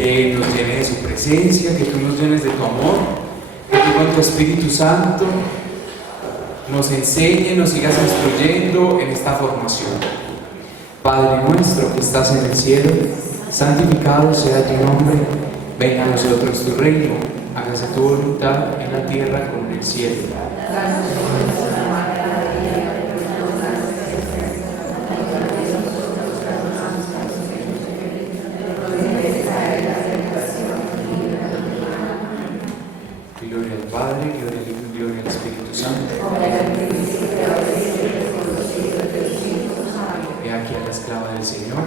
que nos llene de su presencia, que tú nos llenes de tu amor, que tú con tu Espíritu Santo nos enseñe, nos sigas instruyendo en esta formación. Padre nuestro que estás en el cielo, santificado sea tu nombre, venga a nosotros tu reino, hágase tu voluntad en la tierra como en el cielo. Gloria al Padre, gloria al Hijo y gloria al Espíritu Santo. He aquí a la esclava del Señor.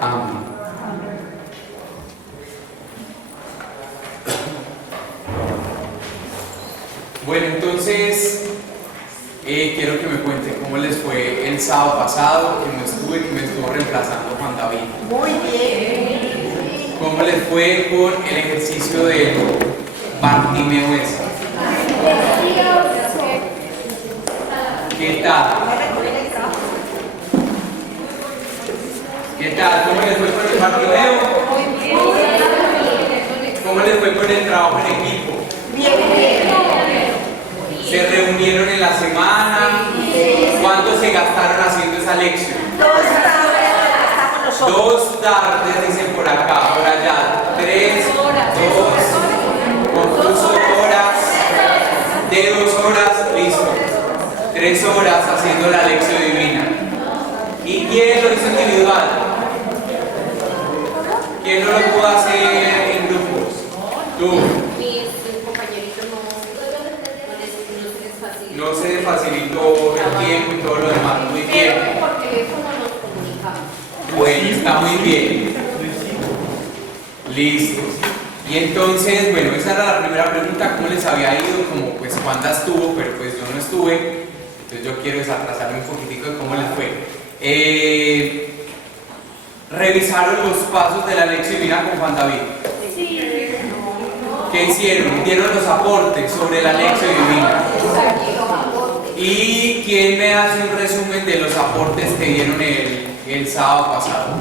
Amén. Bueno, entonces quiero que me cuenten cómo les fue el sábado pasado, que me estuvo reemplazando Juan David. Muy bien. ¿Cómo les fue con el ejercicio de Bartimeo ese? ¿Qué tal? ¿Qué tal? ¿Cómo les fue con el Bartimeo? ¿Cómo les fue con el trabajo en equipo? Bien. ¿Se reunieron en la semana? ¿Cuánto se gastaron haciendo esa lección? 2 tardes, dicen por acá, por allá. 3, 2, con 2 horas, de 2 horas, listo. 3 horas haciendo la lección divina. ¿Y quién lo hizo individual? ¿Quién no lo pudo hacer en grupos? Tú. No se facilitó el tiempo y todo lo demás. Muy bien. Por teléfono nos comunicamos. Bueno, está muy bien. Listo. Y entonces, bueno, esa era la primera pregunta, ¿cómo les había ido? Como pues cuántas tuvo, pero pues yo no estuve. Entonces yo quiero desatrasarme un poquitico de cómo les fue. ¿Revisaron los pasos de la lección divina con Juan David? Sí. ¿Qué hicieron? Dieron los aportes sobre la lección divina. ¿Y quién me hace un resumen de los aportes que dieron el sábado pasado?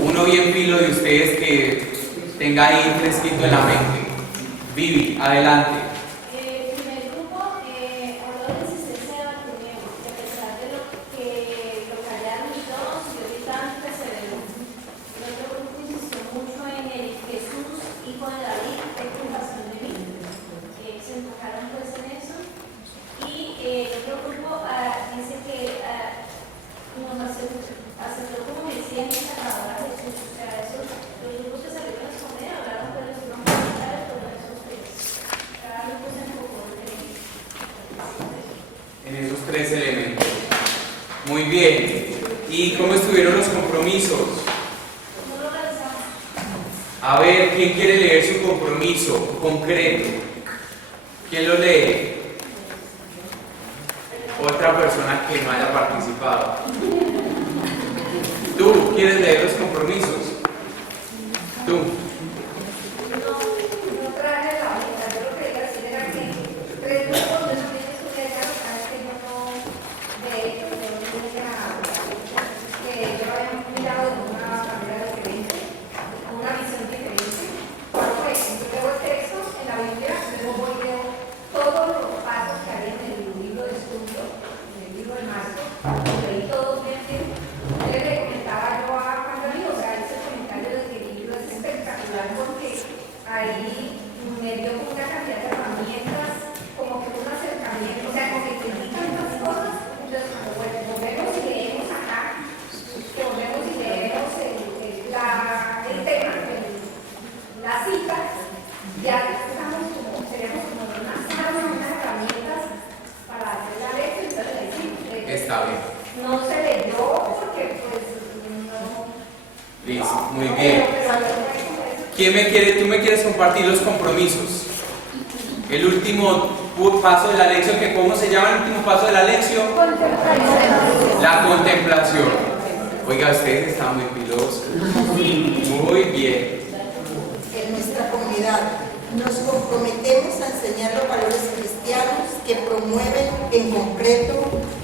Uno bien filo de ustedes que tenga ahí fresquito en la mente. Vivi, adelante. El primer grupo habló de la existencia de Bartimeo, que a pesar de lo que lo callaron y todo, siguió gritando y perseveró. El otro grupo insistió mucho en el Jesús, hijo de David, ten compasión de mí. Se enfocaron pues en eso. Y el otro grupo dice que nos aceptó como Mesías y Salvador a Jesús. O sea, esos, los grupos que salieron a esconder hablaron de los nombres de todos esos tres. Cada grupo se enfocó En esos 3 elementos. Muy bien. ¿Y cómo estuvieron los compromisos? ¿Cómo lo realizamos? A ver, ¿quién quiere leer su compromiso concreto? ¿Quién lo lee? Otra persona que no haya participado. ¿Tú quieres leer los compromisos? Tú. No traje la hojita, yo lo que iba a decir era que 3 grupos de estudiantes estudiantes, cada vez que yo no que yo había mirado de una manera diferente, una visión diferente. ¿Cuál fue? Yo leo el texto en la Biblia, luego voy y leo todos los pasos que había en el libro de estudio, en el libro de Marcos, lo leí todos bien. Entonces le comentaba yo a Juan David, o sea, ese comentario de que el libro es espectacular porque ahí me dio una cantidad de herramientas, como que un acercamiento, o sea, como que te indican tantas cosas. Entonces, cuando volvemos y leemos acá, que volvemos y leemos el tema, la cita, ya estamos como, tenemos como unas armas, unas herramientas para hacer la lección. Entonces le decimos, Está bien. no se leyó porque pues no. Listo, muy bien. ¿Tú me quieres compartir los compromisos? El último paso de la lección, ¿cómo se llama el último paso de la lección? La contemplación. Oiga, ustedes están muy pilosos. Muy bien. En nuestra comunidad nos comprometemos a enseñar los valores cristianos que promueven en concreto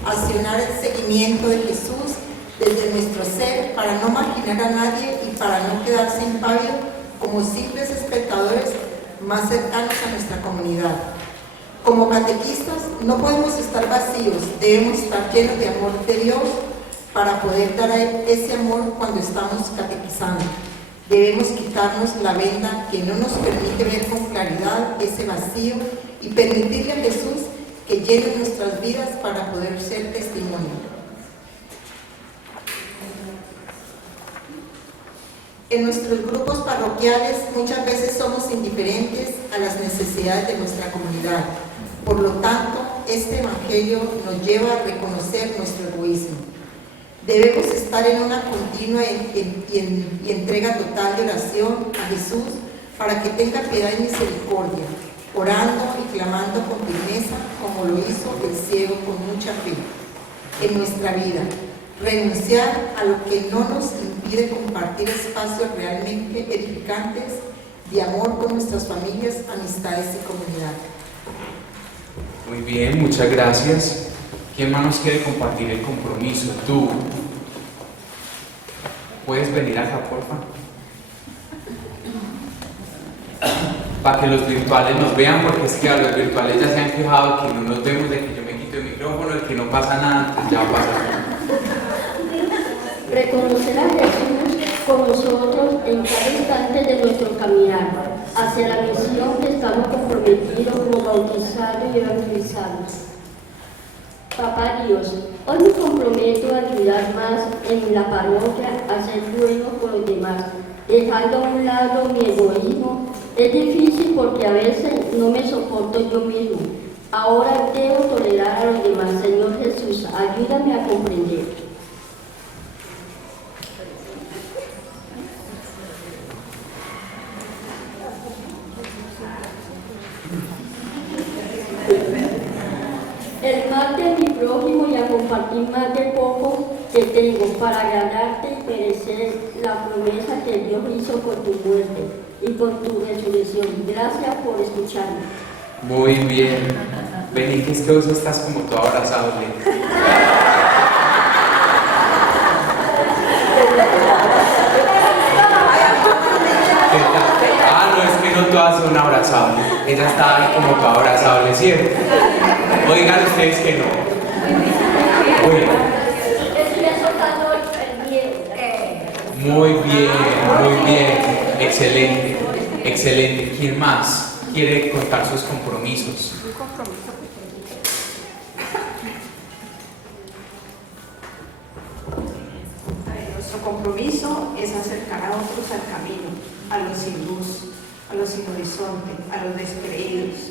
accionar el seguimiento de Jesús desde nuestro ser obedecer, para no marginar a nadie y para no quedarse impávido como simples espectadores más cercanos a nuestra comunidad. Como catequistas no podemos estar vacíos, debemos estar llenos de amor de Dios para poder dar ese amor cuando estamos catequizando. Debemos quitarnos la venda que no nos permite ver con claridad ese vacío y permitirle a Jesús que llene nuestras vidas para poder ser testimonio. En nuestros grupos parroquiales muchas veces somos indiferentes a las necesidades de nuestra comunidad. Por lo tanto, este Evangelio nos lleva a reconocer nuestro egoísmo. Debemos estar en una continua y entrega total de oración a Jesús para que tenga piedad y misericordia, orando y clamando con firmeza como lo hizo el ciego con mucha fe en nuestra vida. Renunciar a lo que no nos impide compartir espacios realmente edificantes de amor con nuestras familias, amistades y comunidad. Muy bien, muchas gracias. ¿Quién más nos quiere compartir el compromiso? Tú. ¿Puedes venir acá, porfa? Para que los virtuales nos vean, porque es que a los virtuales ya se han quejado que no nos vemos, de que yo me quito el micrófono, de que no pasa nada, ya pasa. Reconocer a Jesús con nosotros en cada instante de nuestro caminar hacia la misión que estamos comprometidos como bautizados y evangelizados. Papá Dios, hoy me comprometo a ayudar más en la parroquia, a ser bueno por los demás, dejando a un lado mi egoísmo. Es difícil porque a veces no me soporto yo mismo. Ahora debo tolerar a los demás. Señor Jesús, ayúdame a comprender. El mal de mi prójimo y a compartir más de poco que tengo para agradarte y merecer la promesa que Dios hizo con tu muerte y con tu resurrección. Gracias por escucharme. Muy bien. Vení, que es que vos estás como todo abrazado, Len. Ah, no, es que no todas son abrazables. Ella está como toda abrazable, ¿cierto? O digan ustedes que no. Bueno. Estoy soltando el miedo. Muy bien, muy bien. Excelente, excelente. ¿Quién más quiere contar sus compromisos? Nuestro compromiso es acercar a otros al camino, a los sin luz, a los sin horizonte, a los descreídos,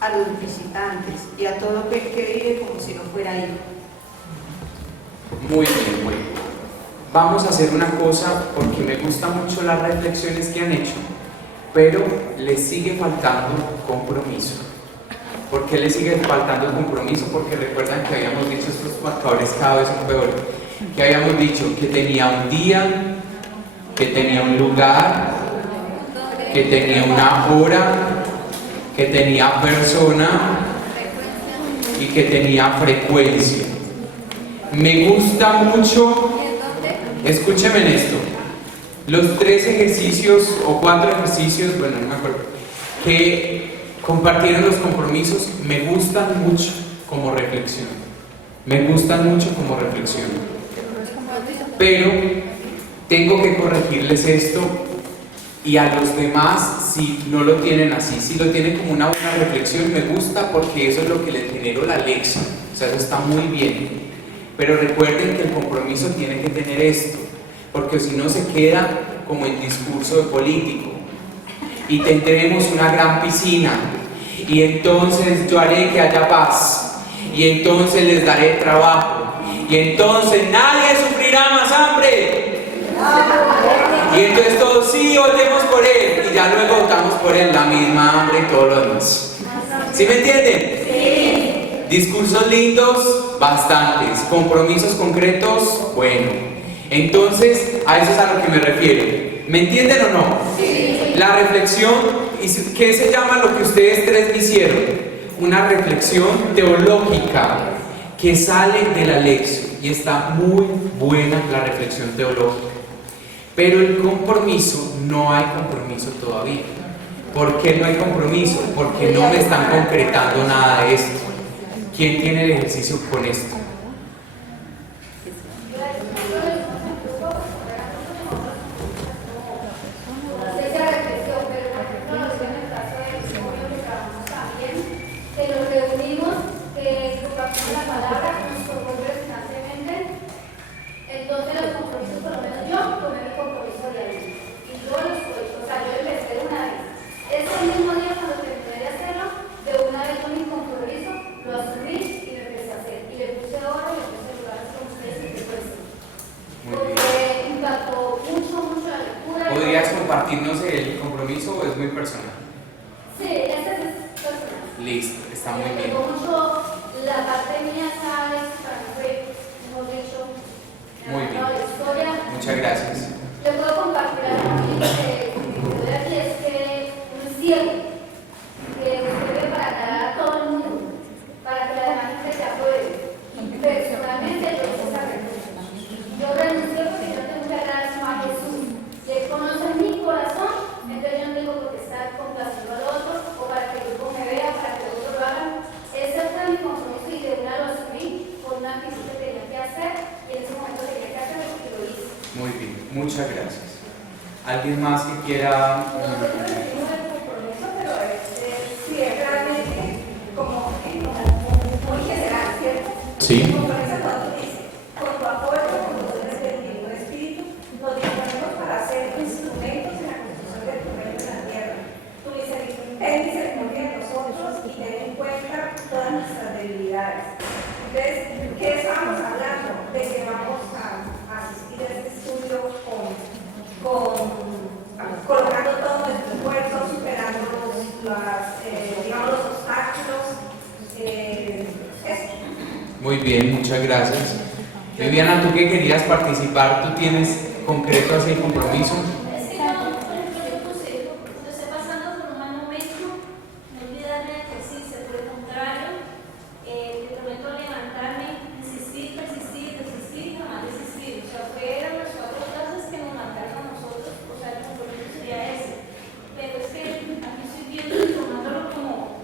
a los visitantes y a todo aquel que vive como si no fuera hijo. Muy bien, bueno. Vamos a hacer una cosa porque me gustan mucho las reflexiones que han hecho, pero les sigue faltando compromiso. ¿Por qué les sigue faltando compromiso? Porque recuerdan que habíamos dicho, estos marcadores cada vez son peores, que habíamos dicho que tenía un día, que tenía un lugar, que tenía una hora, que tenía persona y que tenía frecuencia. Me gusta mucho, escúcheme en esto, los 3 ejercicios o 4 ejercicios, bueno, no me acuerdo, que compartieron los compromisos, me gustan mucho como reflexión. Me gustan mucho como reflexión. Pero tengo que corregirles esto. Y a los demás, si no lo tienen así, si lo tienen como una buena reflexión, me gusta porque eso es lo que les generó la lección. O sea, eso está muy bien. Pero recuerden que el compromiso tiene que tener esto, porque si no se queda como el discurso de político. Y tendremos una gran piscina, y entonces yo haré que haya paz, y entonces les daré trabajo, y entonces nadie sufrirá más hambre. Y entonces todos sí votemos por él y ya luego votamos por él, la misma hambre y todo lo demás. ¿Sí me entienden? Sí. Discursos lindos, bastantes. Compromisos concretos, bueno. Entonces, a eso es a lo que me refiero. ¿Me entienden o no? Sí. La reflexión, ¿qué se llama lo que ustedes 3 me hicieron? Una reflexión teológica que sale de la lección. y está muy buena la reflexión teológica. Pero el compromiso, no hay compromiso todavía. ¿Por qué no hay compromiso? Porque no me están concretando nada de esto. ¿Quién tiene el ejercicio con esto? ¿Podrías compartirnos el compromiso o es muy personal? Sí, ese es personal. Listo, está muy bien. Mucho la parte mía, ¿sabes? Para mí fue, mejor dicho, Muy bien. la historia. Muchas gracias. Le puedo compartir algo que me doy aquí, es que un ciego que sirve para agradar a todo el mundo, para que la demás gente se apruebe. Personalmente, yo hice esa renuncia. Yo renuncié porque yo tengo que agradar a Jesús. Si Él conoce mi corazón, entonces yo no tengo por qué estar complaciendo al otro o para que el grupo me vea, para que el otro lo haga. Ese fue mi compromiso y de una lo asumí con una actitud que tenía que hacer y en ese momento tenía que hacer lo que lo hice. Muy bien, muchas gracias. ¿Alguien más que quiera? Nosotros decimos el compromiso, pero si es realmente como muy general, ¿cierto? Sí. El compromiso cuando dice, con tu apoyo, con tu bendito espíritu, nos disponemos para ser instrumentos en la construcción de tu reino en la tierra. Tu misericordia, ten misericordia de nosotros y ten en cuenta todas nuestras debilidades. Entonces, ¿qué estamos hablando? De que vamos a asistir a este estudio colocando todo nuestro esfuerzo, superando digamos, los obstáculos. Eso. Muy bien, muchas gracias. Viviana, ¿tú que querías participar? ¿Tú tienes concreto así el compromiso? Es que yo, por ejemplo, yo considero que cuando estoy pasando por un mal momento, no olvidarme de que existe, por el contrario, te prometo levantarme, insistir, persistir, persistir y jamás desistir. O sea, fueron las 4 clases que nos marcaron a nosotros, o sea, el compromiso sería ese. Pero es que aquí estoy viendo y tomándolo como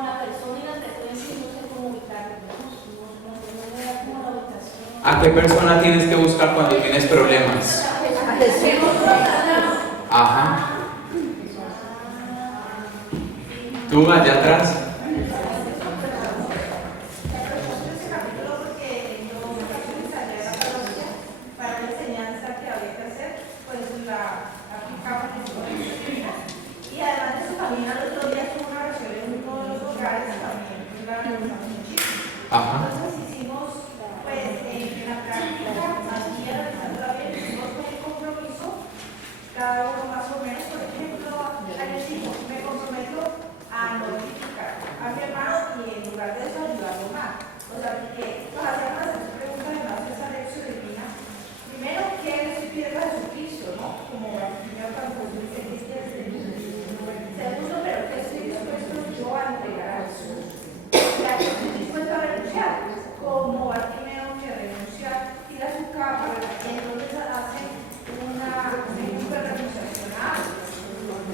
la persona y la frecuencia y no sé cómo ubicarlo. No me da como la ubicación. ¿A qué persona tienes que buscar cuando tienes problemas? Ajá. ¿Tú allá atrás? Para la enseñanza que había que hacer, pues la aplicamos en todas las disciplinas. Y además de eso, también al otro día tuvo una reunión en uno de los lugares, también la realizamos muchísimo. Ajá. Entonces hicimos, pues en la práctica, aquí realizándola bien, hicimos con el compromiso, cada uno más o menos, por ejemplo, ayer dijimos, me comprometo a no criticar a mi hermano y en lugar de eso ayudarlo más. O sea, que nos hacíamos hacer preguntas de más de esa lección divina. Primero, ¿quién es su piedra de Jesucristo? ¿No? Como primero cuando Jesús dice segundo, pero ¿qué estoy dispuesto yo a entregar a Jesús? Ya que estoy dispuesto a renunciar, como Bartimeo que renuncia, tira su capa, entonces hace una renunciación a algo.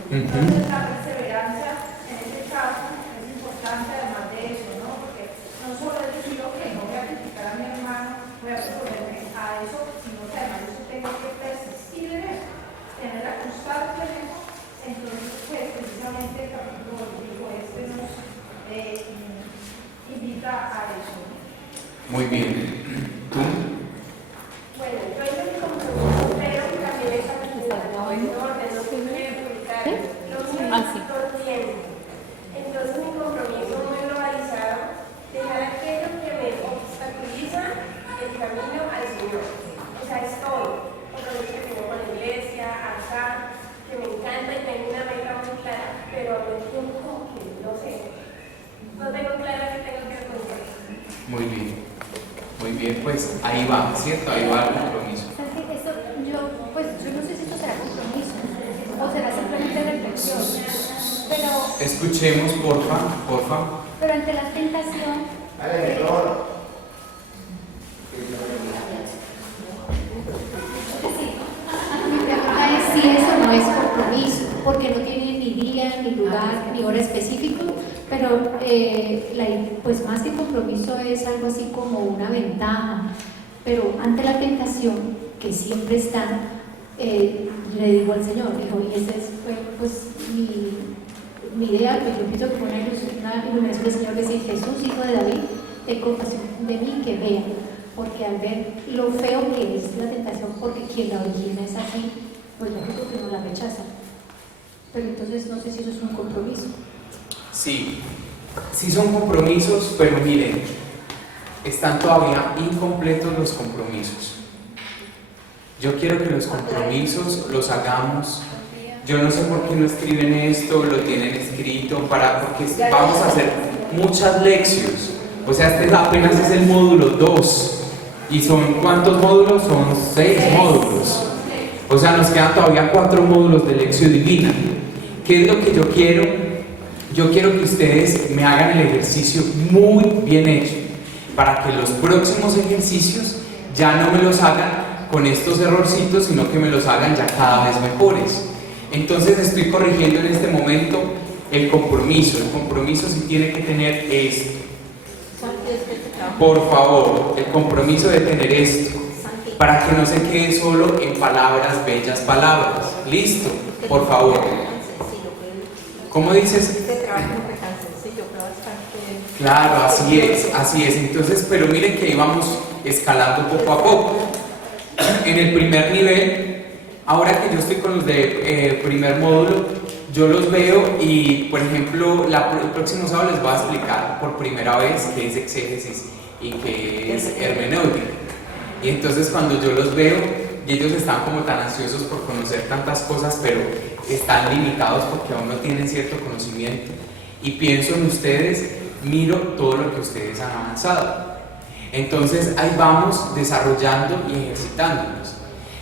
Entonces la perseverancia en este caso es importante además de eso, ¿no? Porque no solo es decir, ok, no voy a criticar a mi hermano, voy a proponerme a eso, sino que además de eso tengo que persistir en eso, tener la constancia en eso. Entonces, pues precisamente el capítulo nos invita a eso. Muy bien. ¿Tú? Bueno, yo hice mi compromiso, pero también esa necesidad de no siempre publicar los todo el tiempo. Entonces mi compromiso muy globalizado, dejar aquello que me obstaculiza el camino al Señor. O sea, es todo. Compromiso que tengo con la iglesia, alzar, que me encanta y tengo una meta muy clara, pero al mismo tiempo como que no sé, no tengo clara qué tengo que hacer. Muy bien. Muy bien, pues ahí va, ¿cierto? Ahí va el compromiso. Yo no sé si esto será compromiso o será simplemente reflexión, pero Escuchemos, porfa. ante la tentación, es compromiso, porque no tiene ni día, ni lugar, ni hora específico, pero pues más que compromiso es algo así como una ventaja. Pero ante la tentación, que siempre está, le digo al Señor, dijo, y esa fue pues mi idea, pues yo pienso que fue una iluminación del Señor, decir, Jesús, hijo de David, ten compasión de mí, que vea, porque al ver lo feo que es la tentación, porque quien la origina es así, pues lógico que no la rechaza. Pero entonces no sé si eso es un compromiso. Sí, sí son compromisos, pero miren, están todavía incompletos los compromisos. Yo quiero que los compromisos los hagamos. Yo no sé por qué no escriben esto, lo tienen escrito, porque vamos a hacer muchas lecciones. O sea, este apenas es el módulo 2. ¿Y son cuántos módulos? Son 6 módulos. O sea, nos quedan todavía 4 módulos de lección divina. ¿Qué es lo que yo quiero? Yo quiero que ustedes me hagan el ejercicio muy bien hecho, para que los próximos ejercicios ya no me los hagan con estos errorcitos, sino que me los hagan ya cada vez mejores. Entonces estoy corrigiendo en este momento el compromiso. El compromiso sí tiene que tener esto. Por favor, el compromiso de tener esto, para que no se quede solo en palabras, bellas palabras. ¿Listo? Por favor. ¿Cómo dices? Este trabajo no fue tan sencillo, fue bastante... Claro, así es. Entonces, pero miren que íbamos escalando poco a poco. En el primer nivel, ahora que yo estoy con los de primer módulo, yo los veo y, por ejemplo, el próximo sábado les voy a explicar por primera vez qué es exégesis y qué es hermenéutica. Y entonces cuando yo los veo, y ellos están como tan ansiosos por conocer tantas cosas, pero están limitados porque aún no tienen cierto conocimiento. Y pienso en ustedes, miro todo lo que ustedes han avanzado. Entonces ahí vamos desarrollando y ejercitándonos.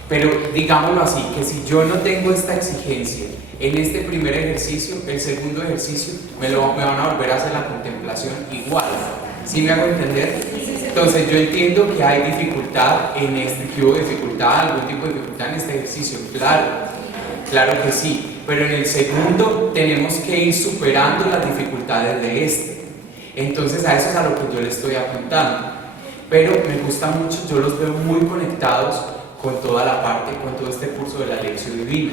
Pero digámoslo así, que si yo no tengo esta exigencia en este primer ejercicio, el segundo ejercicio me van a volver a hacer la contemplación igual. ¿Sí me hago entender? Entonces yo entiendo que hay dificultad en este, que hubo dificultad, algún tipo de dificultad en este ejercicio, claro que sí, pero en el segundo tenemos que ir superando las dificultades de este. Entonces a eso es a lo que yo le estoy apuntando. Pero me gusta mucho, yo los veo muy conectados con toda la parte, con todo este curso de la lección divina.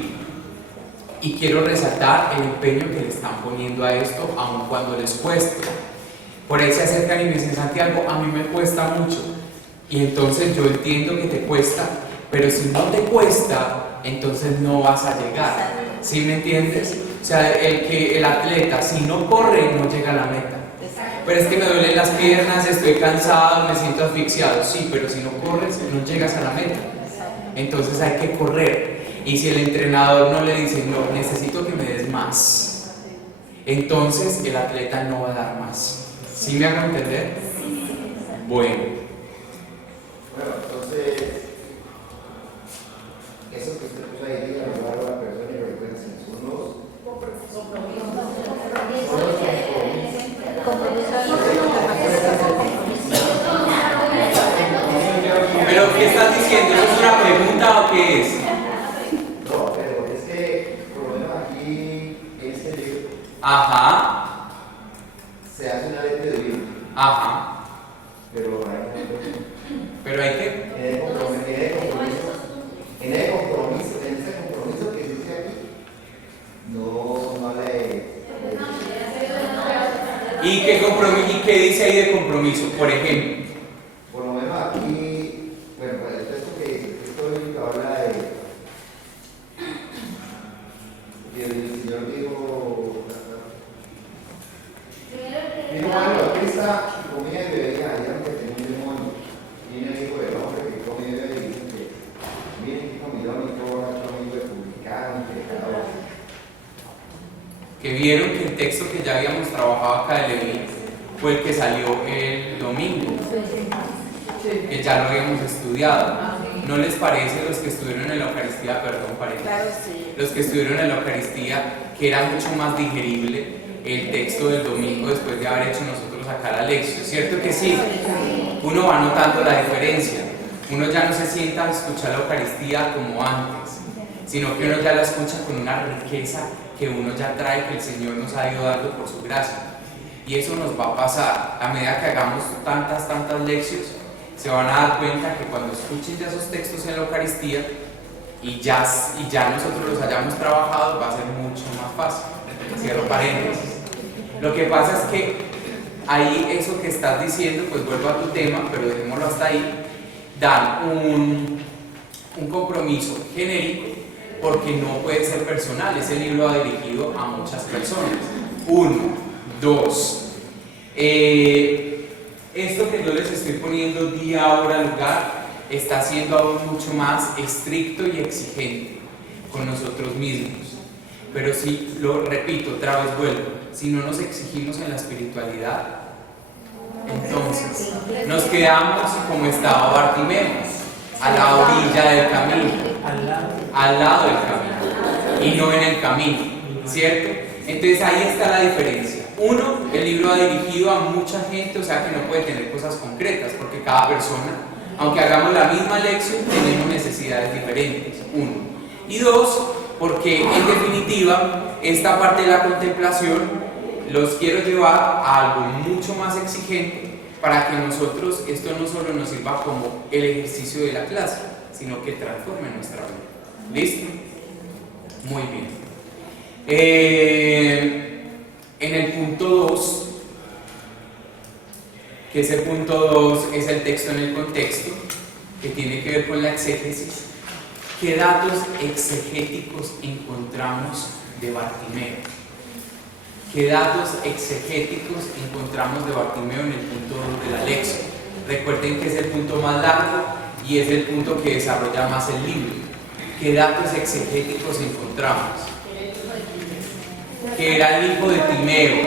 Y quiero resaltar el empeño que le están poniendo a esto, aun cuando les cuesta. Por ahí se acercan y me dicen, Santiago, a mí me cuesta mucho. Y entonces yo entiendo que te cuesta, pero si no te cuesta, entonces no vas a llegar. ¿Sí me entiendes? O sea, el atleta, si no corre, no llega a la meta. Pero es que me duelen las piernas, estoy cansado, me siento asfixiado. Sí, pero si no corres, no llegas a la meta. Entonces hay que correr. Y si el entrenador no le dice, no, necesito que me des más, entonces el atleta no va a dar más. ¿Sí me hago entender? Bueno, entonces, eso que usted puso ahí, diga a la persona y recuerden, son los ¿pero qué estás diciendo? ¿Eso es una pregunta o qué es? No, pero es que, por lo menos aquí, en este libro, Ajá. se hace una ley de Dios. Ajá. Pero hay que. En ese compromiso que dice aquí, no habla de. ¿Y qué dice ahí de compromiso? Por ejemplo. Por lo menos aquí, bueno, el texto que esto habla de el Señor dijo. Vino Juan el Bautista y comía y bebía, hallaron que tenía un demonio. Viene el Hijo del Hombre que come y bebe y dice que miren que comidón y todo borracho, amigo de publicanos, pecadores. Que vieron que el texto que ya habíamos trabajado acá de Leví fue el que salió el domingo, que ya lo habíamos estudiado. ¿No les parece los que estuvieron en la Eucaristía, perdón, paréntesis, los que estuvieron en la Eucaristía, que era mucho más digerible el texto del domingo después de haber hecho nosotros acá la lección? ¿Cierto que sí? Uno va notando la diferencia, uno ya no se sienta a escuchar la Eucaristía como antes, sino que uno ya la escucha con una riqueza que uno ya trae, que el Señor nos ha ido dando por su gracia. Y eso nos va a pasar a medida que hagamos tantas lecciones. Se van a dar cuenta que cuando escuchen ya esos textos en la Eucaristía y ya nosotros los hayamos trabajado, va a ser mucho más fácil. Cierro paréntesis. Lo que pasa es que ahí eso que estás diciendo, pues vuelvo a tu tema, pero dejémoslo hasta ahí, dan un compromiso genérico, porque no puede ser personal. Ese libro va dirigido a muchas personas. 1, 2, esto que yo les estoy poniendo día, hora, lugar, está siendo aún mucho más estricto y exigente con nosotros mismos. Pero si, lo repito, otra vez vuelvo, si no nos exigimos en la espiritualidad, entonces nos quedamos como estaba Bartimeo, a la orilla del camino, al lado del camino, y no en el camino, ¿cierto? Entonces ahí está la diferencia. 1, el libro va dirigido a mucha gente, o sea que no puede tener cosas concretas, porque cada persona, aunque hagamos la misma lección, tenemos necesidades diferentes. 1. Y 2, porque en definitiva, esta parte de la contemplación los quiero llevar a algo mucho más exigente, para que nosotros, esto no solo nos sirva como el ejercicio de la clase, sino que transforme nuestra vida. ¿Listo? Muy bien. En el punto 2, que ese punto 2 es el texto en el contexto, que tiene que ver con la exégesis, ¿qué datos exegéticos encontramos de Bartimeo? ¿Qué datos exegéticos encontramos de Bartimeo en el punto 2 de la lección? Recuerden que es el punto más largo y es el punto que desarrolla más el libro. ¿Qué datos exegéticos encontramos? Que era el hijo de Timeo.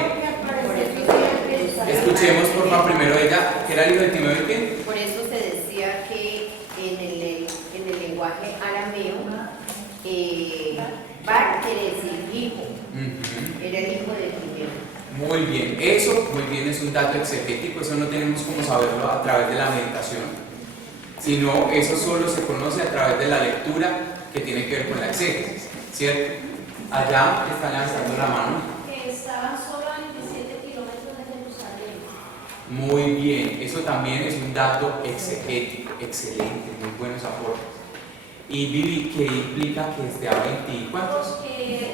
Escuchemos por favor primero ella, que era el hijo de Timeo, ¿y qué? Por eso se decía que en el lenguaje arameo, Bar quiere decir hijo. Era el hijo de Timeo. Muy bien, eso muy bien es un dato exegético, eso no tenemos como saberlo a través de la meditación, sino eso solo se conoce a través de la lectura que tiene que ver con la exégesis, ¿cierto? Allá están levantando la mano. Que estaban solo a 27 kilómetros de Jerusalén. Muy bien, eso también es un dato exegético, excelente, muy buenos aportes. ¿Y Vivi, qué implica que esté a 20 y cuántos? Porque ellos,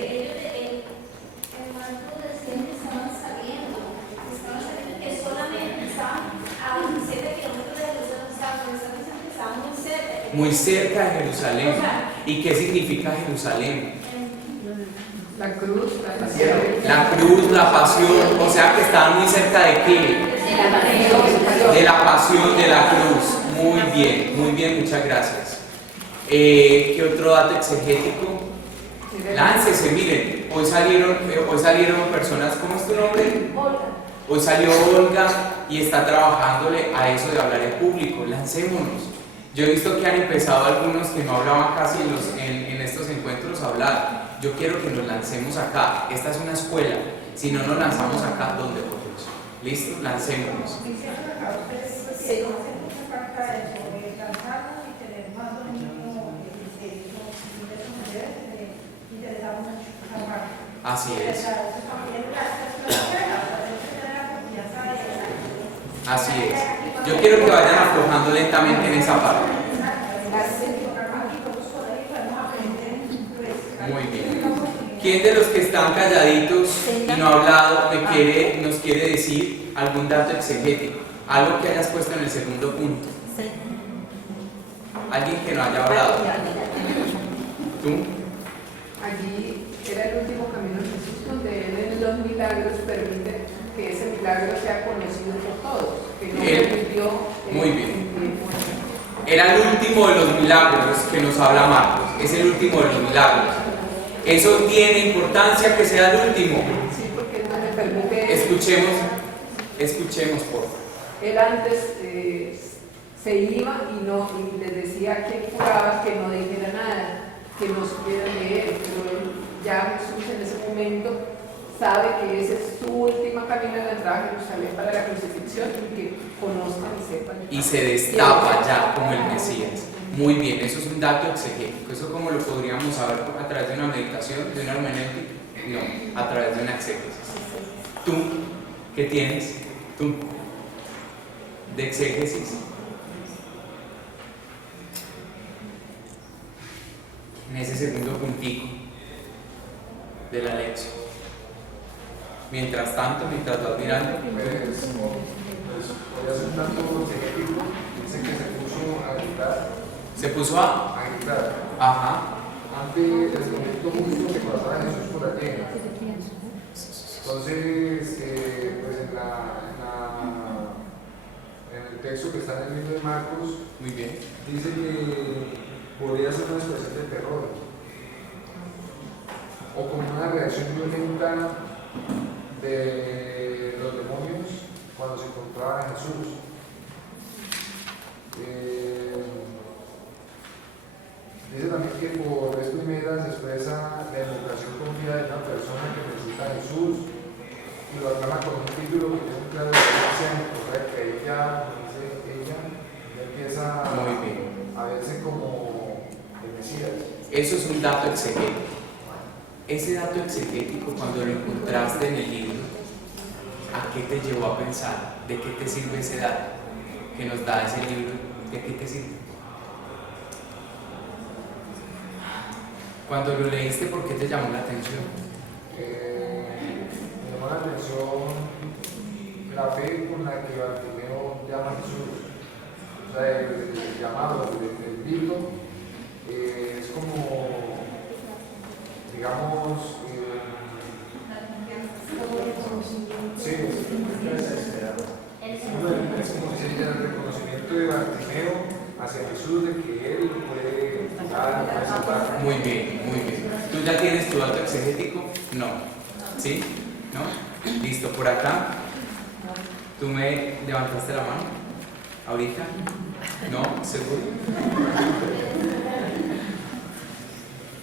el Marco decía que estaban saliendo, que solamente estaban a 27 kilómetros de Jerusalén, estaban muy cerca. Muy cerca de Jerusalén. ¿Y qué significa Jerusalén? La cruz, La cruz, la pasión, o sea que estaban muy cerca de qué? De la pasión, de la cruz. Muy bien, muchas gracias. ¿Qué otro dato exegético? Láncese, miren, hoy salieron personas, ¿cómo es tu nombre? Olga. Hoy salió Olga y está trabajándole a eso de hablar en público. Lancémonos. Yo he visto que han empezado algunos que no hablaban casi en estos encuentros a hablar. Yo quiero que nos lancemos acá. Esta es una escuela. Si no nos lanzamos acá, ¿dónde podemos? ¿Listo? Lancémonos. Así es. Así es. Yo quiero que vayan aflojando lentamente en esa parte. Muy bien. ¿Quién de los que están calladitos y no ha hablado nos quiere decir algún dato exegético? Algo que hayas puesto en el segundo punto. Alguien que no haya hablado. ¿Tú? Allí era el último camino de Jesús, donde Él en los milagros permite que ese milagro sea conocido por todos. Que no permitió, muy bien. Era el último de los milagros que nos habla Marcos. Es el último de los milagros. Eso tiene importancia que sea el último. Sí, porque no le permite. Escuchemos por favor. Él antes se iba y les decía a quien curaba que no dijera nada, que no supieran de él, pero ya Jesús en ese momento sabe que esa es su última camino de la entrada a Jerusalén para la crucifixión y que conozcan y sepan. Y se destapa ya como el Mesías. Muy bien, eso es un dato exegético. ¿Eso cómo lo podríamos saber? ¿A través de una meditación, de una hermenéutica? No, a través de una exégesis. ¿Tú qué tienes? ¿Tú? ¿De exégesis? En ese segundo puntico de la lección. Mientras tanto, mientras vas mirando, podría ser un dato exegético. Dice que se puso a gritar. ¿se puso a? A gritar. Ajá. Ante el momento justo que pasaba Jesús por la tierra. Entonces, pues en el texto que está en el libro de Marcos, muy bien, dice que podría ser una expresión de terror o como una reacción violenta de los demonios cuando se encontraban a Jesús. Dice también que por vez primera se expresa la invocación confiada de una persona que necesita a Jesús y lo aclama con un título que tiene un claro diferencia, o sea que ella empieza a verse como el Mesías. Eso es un dato exegético. Ese dato exegético, cuando lo encontraste en el libro, ¿a qué te llevó a pensar? ¿De qué te sirve ese dato que nos da ese libro? ¿De qué te sirve? Cuando lo leíste, ¿por qué te llamó la atención? Me llamó la atención la fe con la que Bartimeo llama a Jesús. O sea, el llamado, el grito, es como, digamos, sí, es como si sería el reconocimiento de Bartimeo hacia Jesús de que él puede salvar. Muy bien, muy bien. ¿Tú ya tienes tu dato exegético? No. ¿Sí? ¿No? Listo, por acá. ¿Tú me levantaste la mano? ¿Ahorita? ¿No? ¿Seguro?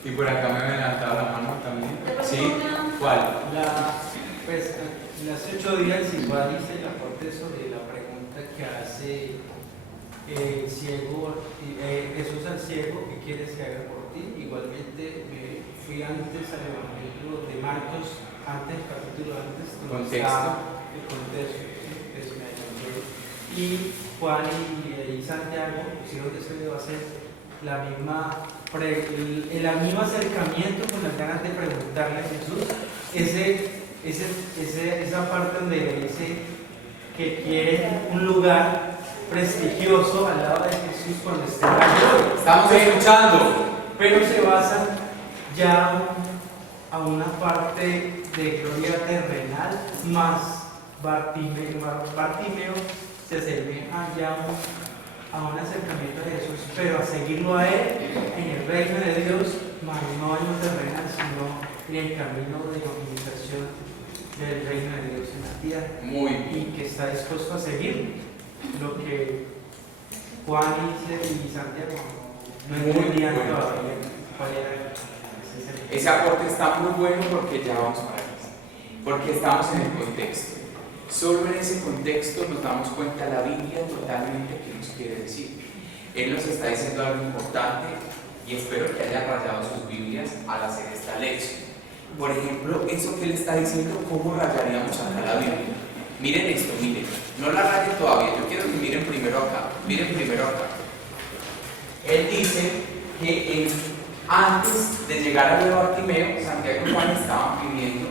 Y por acá me levantaba la mano también. ¿Sí? ¿Cuál? Pues hace 8 días igual hice el aporte sobre la pregunta que hace el ciego, Jesús al ciego, ¿qué quieres que haga por ti? Igualmente me fui antes al Evangelio de Marcos, antes, el capítulo antes, el contexto, eso me ayudó. Y Juan y Santiago pusieron que eso iba a ser la misma, el mismo acercamiento con las ganas de preguntarle a Jesús, esa parte donde le dice que quiere un lugar prestigioso al lado de Jesús cuando esté en la gloria. Estamos escuchando. Pero se basa ya a una parte de gloria terrenal, más Bartimeo se asemeja ya a un acercamiento de Jesús, pero a seguirlo a él en el reino de Dios, más no en lo terrenal, sino en el camino de evangelización del reino de Dios en la tierra. Muy bien. Y que está dispuesto a seguir lo que Juan y Santiago no entendían todavía cuál era ese aporte está muy bueno porque ya vamos para eso, porque estamos en el contexto. Solo en ese contexto nos damos cuenta la Biblia totalmente qué nos quiere decir. Él nos está diciendo algo importante y espero que haya rayado sus Biblias al hacer esta lección. Por ejemplo, eso que él está diciendo, ¿cómo rayaríamos acá la Biblia? Miren esto, miren, no la rayen todavía, yo quiero que miren primero acá, Él dice que antes de llegar a Bartimeo, Santiago y Juan estaban pidiendo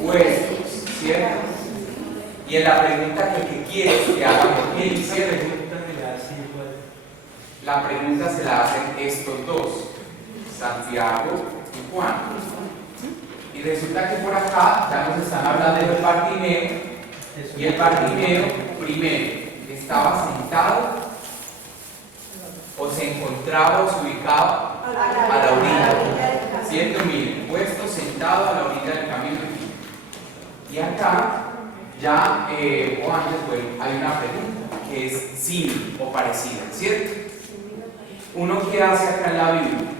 huesos, ¿cierto? Y en la pregunta que quieres que haga por qué hicieron, la pregunta se la hacen estos dos, Santiago y Juan. Y resulta que por acá ya nos están hablando del Bartimeo, y el Bartimeo primero estaba sentado o se encontraba o se ubicaba a la orilla, ¿cierto? Miren, puesto sentado a la orilla del camino. Y acá ya, o antes, bueno, hay una pregunta que es sí o parecida, ¿cierto? ¿Uno qué hace acá en la Biblia?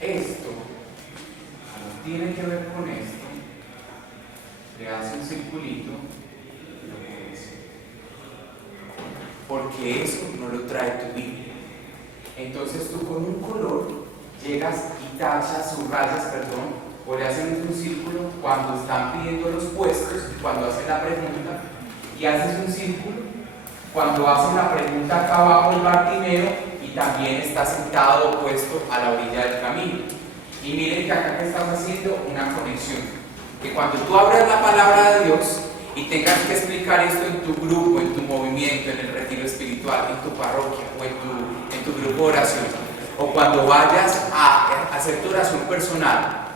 Esto tiene que ver con esto, le hace un circulito, porque eso no lo trae tu Biblia. Entonces tú con un color llegas y tachas, subrayas, o le hacen un círculo cuando están pidiendo los puestos, cuando hacen la pregunta, y haces un círculo cuando hacen la pregunta acá abajo el Bartimeo y también está sentado o puesto a la orilla del camino. Y miren que acá que estás haciendo una conexión, que cuando tú abras la palabra de Dios y tengas que explicar esto en tu grupo, en tu movimiento, en el retiro espiritual, en tu parroquia o en tu grupo de oración, o cuando vayas a hacer tu oración personal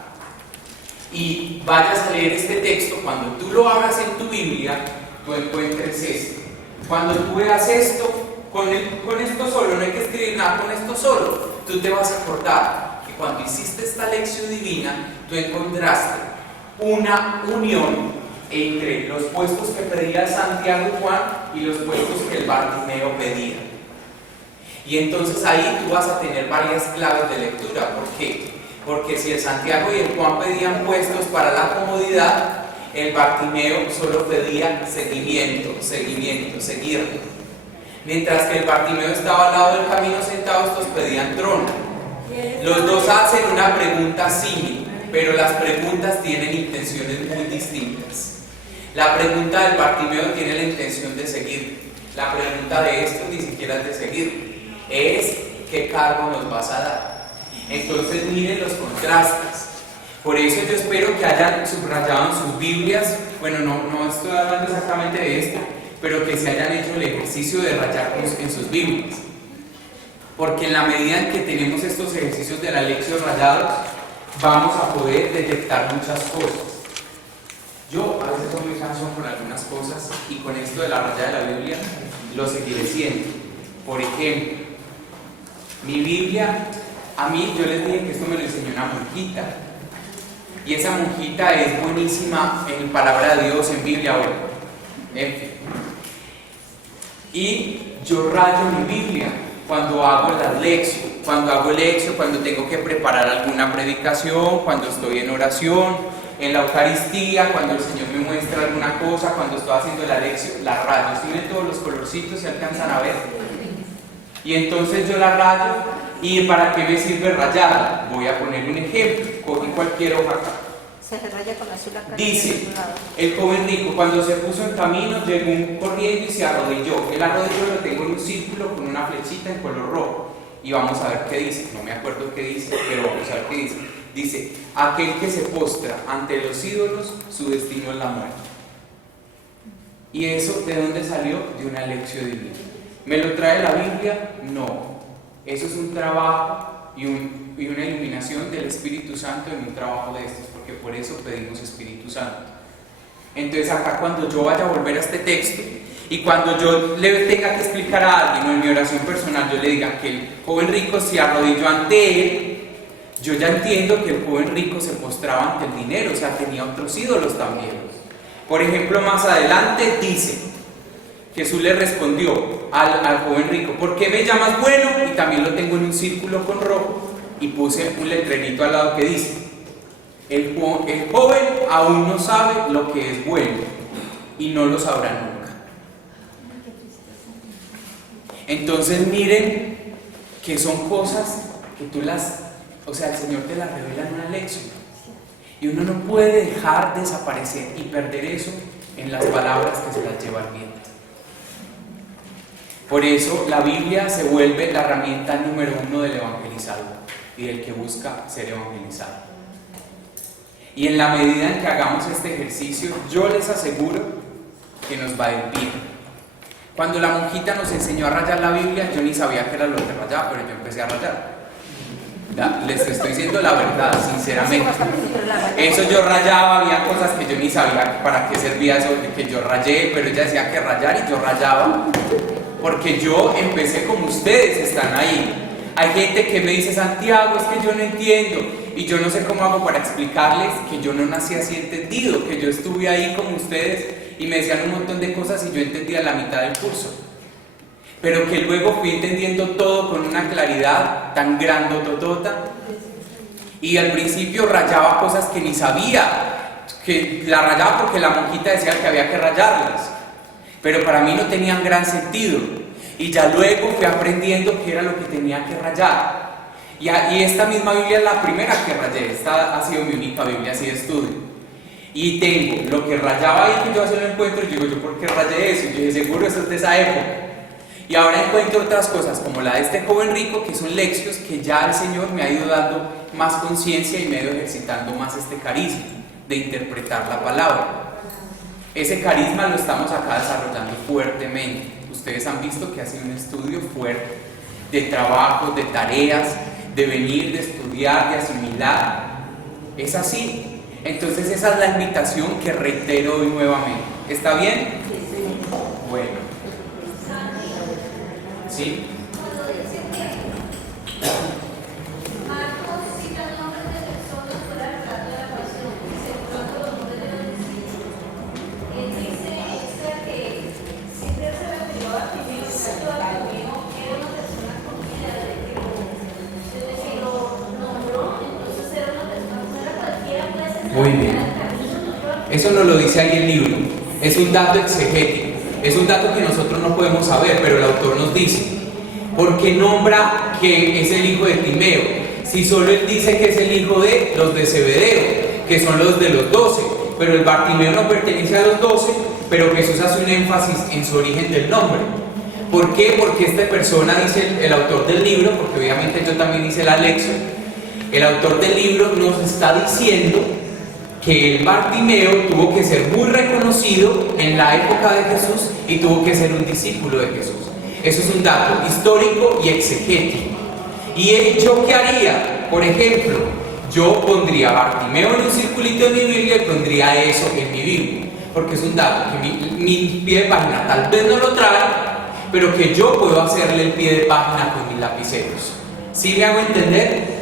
y vayas a leer este texto, cuando tú lo abras en tu Biblia, tú encuentres esto. Cuando tú veas esto, con esto solo, no hay que escribir nada, con esto solo, tú te vas a acordar que cuando hiciste esta lección divina, tú encontraste una unión entre los puestos que pedía Santiago y Juan y los puestos que el Bartimeo pedía. Y entonces ahí tú vas a tener varias claves de lectura. ¿Por qué? Porque si el Santiago y el Juan pedían puestos para la comodidad, el Bartimeo solo pedía seguirlo. Mientras que el Bartimeo estaba al lado del camino sentado, estos pedían trono. Los dos hacen una pregunta similar, pero las preguntas tienen intenciones muy distintas. La pregunta del Bartimeo tiene la intención de seguir. La pregunta de estos ni siquiera es de seguir, es ¿qué cargo nos vas a dar? Entonces miren los contrastes. Por eso yo espero que hayan subrayado en sus Biblias, bueno, no estoy hablando exactamente de esto, pero que se hayan hecho el ejercicio de rayarlos en sus Biblias. Porque en la medida en que tenemos estos ejercicios de la lección rayados, vamos a poder detectar muchas cosas. Yo a veces soy muy cansón con algunas cosas y con esto de la raya de la Biblia lo seguiré siendo. Por ejemplo, mi Biblia, a mí yo les dije que esto me lo enseñó una monjita. Y esa monjita es buenísima en palabra de Dios, en Biblia, bueno, en fin. Y yo rayo mi Biblia cuando hago las lecciones, cuando tengo que preparar alguna predicación, cuando estoy en oración, en la Eucaristía, cuando el Señor me muestra alguna cosa, cuando estoy haciendo la lección, la rayo. ¿Sí ven todos los colorcitos? ¿Se alcanzan a ver? Y entonces yo la rayo. ¿Y para qué me sirve rayarla? Voy a poner un ejemplo. Cogí cualquier hoja acá. Se raya con azul acá. Dice, el joven rico cuando se puso en camino llegó corriendo y se arrodilló. El arrodillo lo tengo en un círculo con una flechita en color rojo. Y vamos a ver qué dice. No me acuerdo qué dice, pero vamos a ver qué dice. Dice, aquel que se postra ante los ídolos, su destino es la muerte. ¿Y eso de dónde salió? De una lección divina. ¿Me lo trae la Biblia? No. Eso es un trabajo y una iluminación del Espíritu Santo en un trabajo de estos, porque por eso pedimos Espíritu Santo. Entonces acá cuando yo vaya a volver a este texto y cuando yo le tenga que explicar a alguien o en mi oración personal yo le diga que el joven rico se arrodilló ante él, yo ya entiendo que el joven rico se postraba ante el dinero, o sea, tenía otros ídolos también. Por ejemplo, más adelante dice, Jesús le respondió al joven rico, ¿por qué me llamas bueno? Y también lo tengo en un círculo con rojo y puse un letrerito al lado que dice, el joven aún no sabe lo que es bueno y no lo sabrá nunca. Entonces miren que son cosas que o sea, el Señor te las revela en una lección y uno no puede dejar desaparecer y perder eso en las palabras que se las lleva el viento. Por eso la Biblia se vuelve la herramienta número 1 del evangelizador y del que busca ser evangelizado. Y en la medida en que hagamos este ejercicio, yo les aseguro que nos va a ir bien. Cuando la monjita nos enseñó a rayar la Biblia, yo ni sabía qué era lo que rayaba, pero yo empecé a rayar. Les estoy diciendo la verdad, sinceramente. Eso yo rayaba, había cosas que yo ni sabía para qué servía eso que yo rayé, pero ella decía que rayar y yo rayaba. Porque yo empecé como ustedes están ahí. Hay gente que me dice, Santiago, es que yo no entiendo. Y yo no sé cómo hago para explicarles que yo no nací así entendido, que yo estuve ahí como ustedes y me decían un montón de cosas y yo entendía la mitad del curso. Pero que luego fui entendiendo todo con una claridad tan grandototota. Y al principio rayaba cosas que ni sabía, que la rayaba porque la monjita decía que había que rayarlas. Pero para mí no tenían gran sentido. Y ya luego fui aprendiendo qué era lo que tenía que rayar. Y esta misma Biblia es la primera que rayé. Esta ha sido mi única Biblia así de estudio. Y tengo lo que rayaba ahí, que yo así lo encuentro, y digo, ¿yo por qué rayé eso? Y yo dije, seguro eso es de esa época. Y ahora encuentro otras cosas, como la de este joven rico, que son lecciones que ya el Señor me ha ido dando más conciencia y me ha ido ejercitando más este carisma de interpretar la palabra. Ese carisma lo estamos acá desarrollando fuertemente. Ustedes han visto que ha sido un estudio fuerte de trabajo, de tareas, de venir, de estudiar, de asimilar. Es así. Entonces esa es la invitación que reitero hoy nuevamente. ¿Está bien? Bueno. ¿Sí? Marcos cita nombres de personas por el relato de la pasión, dice pronto los nombres de los discípulos. Él dice extra que siempre se refirió a primero, caso de Bartimeo, era una persona con vida, desde que lo nombró, entonces era una persona, no era cualquiera, pues. Muy bien. Eso no lo dice ahí el libro. Es un dato exegético. Es un dato que nosotros no podemos saber, pero el autor nos dice. ¿Por qué nombra que es el hijo de Timeo? Si solo él dice que es el hijo de los de Zebedeo, que son los de los 12, pero el Bartimeo no pertenece a los 12, pero Jesús hace un énfasis en su origen del nombre. ¿Por qué? Porque esta persona, dice el autor del libro, porque obviamente yo también hice la lección, el autor del libro nos está diciendo que el Bartimeo tuvo que ser muy reconocido en la época de Jesús y tuvo que ser un discípulo de Jesús. Eso es un dato histórico y exegético. ¿Y yo qué haría? Por ejemplo, yo pondría Bartimeo en un circulito de mi Biblia y pondría eso en mi Biblia, porque es un dato que mi pie de página tal vez no lo trae, pero que yo puedo hacerle el pie de página con mis lapiceros. ¿Sí me hago entender?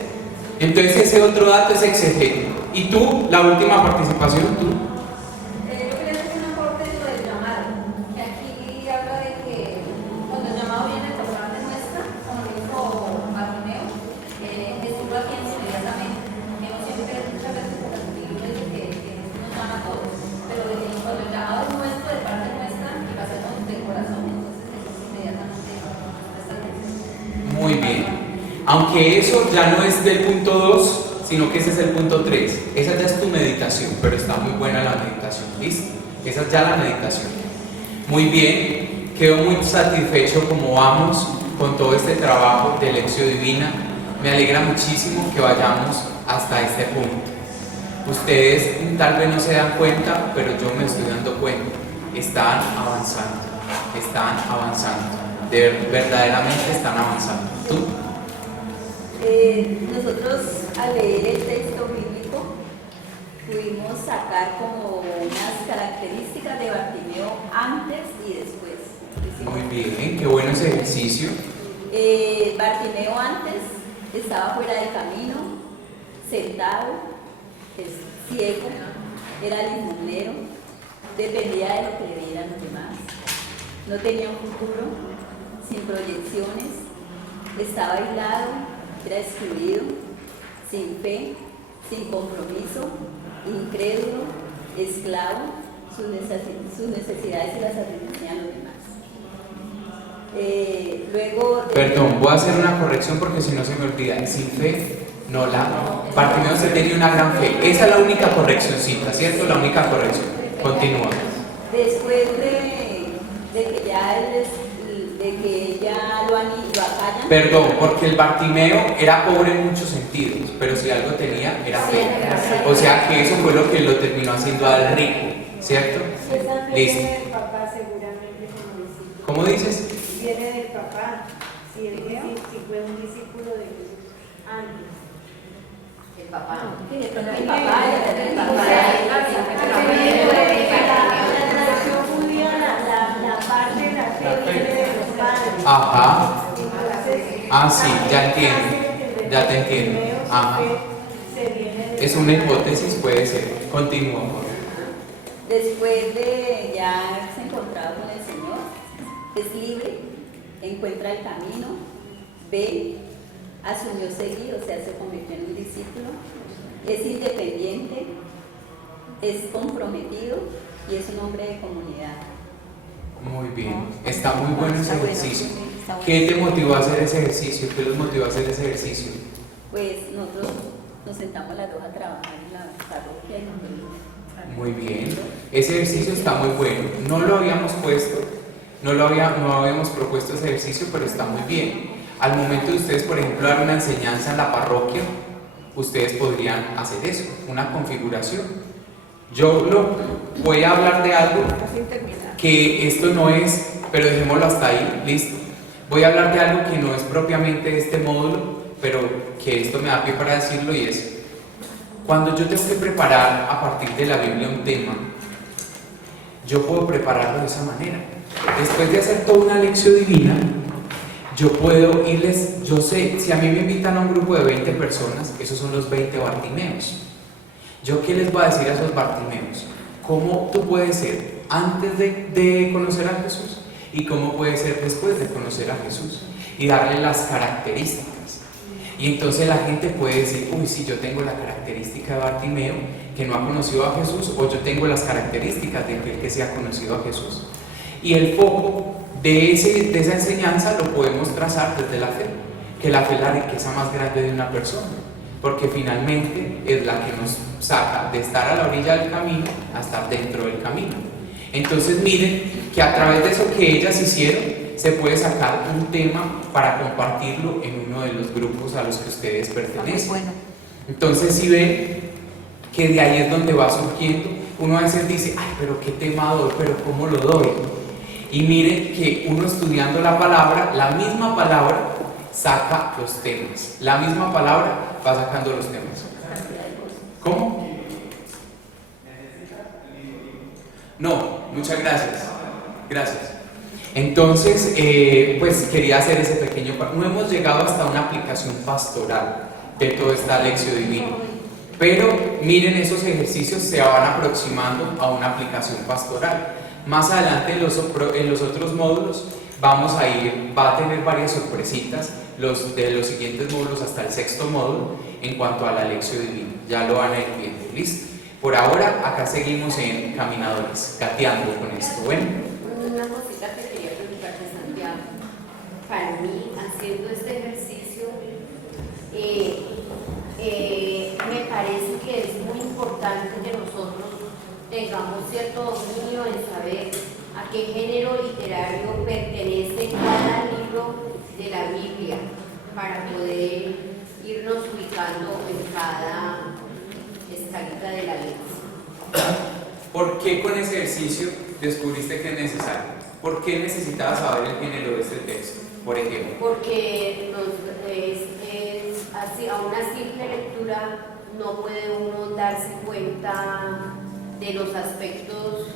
Entonces ese otro dato es exegético. ¿Y tú, la última participación, tú? Yo quería hacer un aporte de lo del llamado, que aquí habla de que cuando el llamado viene por parte nuestra, como lo dijo Bartimeo, Jesús lo atiende inmediatamente. Que no siempre es muchas veces por las actitudes de que Jesús nos llama a todos, pero cuando el llamado es nuestro, de parte nuestra, y lo hacemos de corazón, entonces Jesús inmediatamente presta atención. Muy bien. Aunque eso ya no es del punto 2, sino que ese es el punto 3. Esa ya es tu meditación, pero está muy buena la meditación, ¿listo? Esa es ya la meditación. Muy bien, quedo muy satisfecho como vamos con todo este trabajo de lección divina. Me alegra muchísimo que vayamos hasta este punto. Ustedes tal vez no se dan cuenta, pero yo me estoy dando cuenta. Están avanzando, verdaderamente están avanzando. ¿Tú? Nosotros al leer el texto bíblico pudimos sacar como unas características de Bartimeo antes y después. Muy bien, qué bueno ese ejercicio. Bartimeo antes estaba fuera de camino, sentado, ciego, era limosnero, dependía de lo que le dieran los demás, no tenía un futuro, sin proyecciones, estaba aislado, era excluido, sin fe, sin compromiso, incrédulo, esclavo, sus necesidades se las atribuían a los demás. Perdón, voy a hacer una corrección porque si no se me olvida. Sin fe, no la. Bartimeo se tenía una gran fe. Esa es la única correccióncita, ¿cierto? La única corrección. Continúa. Después de que ya lo acallan. Perdón, porque el Bartimeo era pobre en muchos sentidos, pero si algo tenía era fe. O sea que eso fue lo que lo terminó haciendo al rico, ¿cierto? Listo. Viene del papá seguramente como discípulo. ¿Cómo dices? Viene del papá, si fue un discípulo de Jesús antes. El papá. El papá. La parte de la fe viene de los padres. Ajá. Ah, sí, ya entiendo. Ya te entiendo. Ajá. Es una hipótesis, puede ser. Continúa. Después de ya haberse encontrado con el Señor, es libre, encuentra el camino, ve, asumió seguir, o sea, se convirtió en un discípulo, es independiente, es comprometido y es un hombre de comunidad. Muy bien. Está muy bueno ese ejercicio. ¿Qué te motivó a hacer ese ejercicio? ¿Qué los motivó a hacer ese ejercicio? Pues nosotros nos sentamos las dos a trabajar en la parroquia y nos reunimos. Muy bien, ese ejercicio está muy bueno. No lo habíamos puesto, no habíamos propuesto ese ejercicio, pero está muy bien. Al momento de ustedes, por ejemplo, dar una enseñanza en la parroquia, ustedes podrían hacer eso, una configuración. Voy a hablar de algo que esto no es, pero dejémoslo hasta ahí, listo. Voy a hablar de algo que no es propiamente este módulo, pero que esto me da pie para decirlo, y es cuando yo tengo que preparar a partir de la Biblia un tema, yo puedo prepararlo de esa manera. Después de hacer toda una lección divina, yo puedo irles, yo sé, si a mí me invitan a un grupo de 20 personas, esos son los 20 Bartimeos. ¿Yo qué les voy a decir a esos Bartimeos? ¿Cómo tú puedes ser antes de conocer a Jesús y cómo puedes ser después de conocer a Jesús? Y darle las características. Y entonces la gente puede decir, uy, sí, yo tengo la característica de Bartimeo, que no ha conocido a Jesús, o yo tengo las características de aquel que se ha conocido a Jesús. Y el foco de esa enseñanza lo podemos trazar desde la fe, que la fe es la riqueza más grande de una persona, porque finalmente es la que nos saca de estar a la orilla del camino a estar dentro del camino. Entonces miren que a través de eso que ellas hicieron, se puede sacar un tema para compartirlo en uno de los grupos a los que ustedes pertenecen. Bueno. Entonces si ven que de ahí es donde va surgiendo, uno a veces dice, ay, pero qué tema doy, pero cómo lo doy. Y miren que uno estudiando la palabra, la misma palabra saca los temas, la misma palabra va sacando los temas. ¿Cómo? No, muchas gracias. Gracias. Entonces, pues quería hacer ese pequeño. No hemos llegado hasta una aplicación pastoral de toda esta lección divina, pero miren, esos ejercicios se van aproximando a una aplicación pastoral. Más adelante en los otros módulos va a tener varias sorpresitas de los siguientes módulos hasta el 6º módulo en cuanto a la lección divina. Ya lo van a ir viendo, ¿listo? Por ahora, acá seguimos en Caminadores, gateando con esto. Bueno. Una cosita que quería preguntarte, Santiago. Para mí, haciendo este ejercicio, me parece que es muy importante que nosotros tengamos cierto dominio en saber a qué género literario pertenece cada libro de la Biblia para poder irnos ubicando en cada escalita de la lección. ¿Por qué con ese ejercicio descubriste que es necesario? ¿Por qué necesitabas saber el género de este texto, por ejemplo? Porque a una simple lectura no puede uno darse cuenta de los aspectos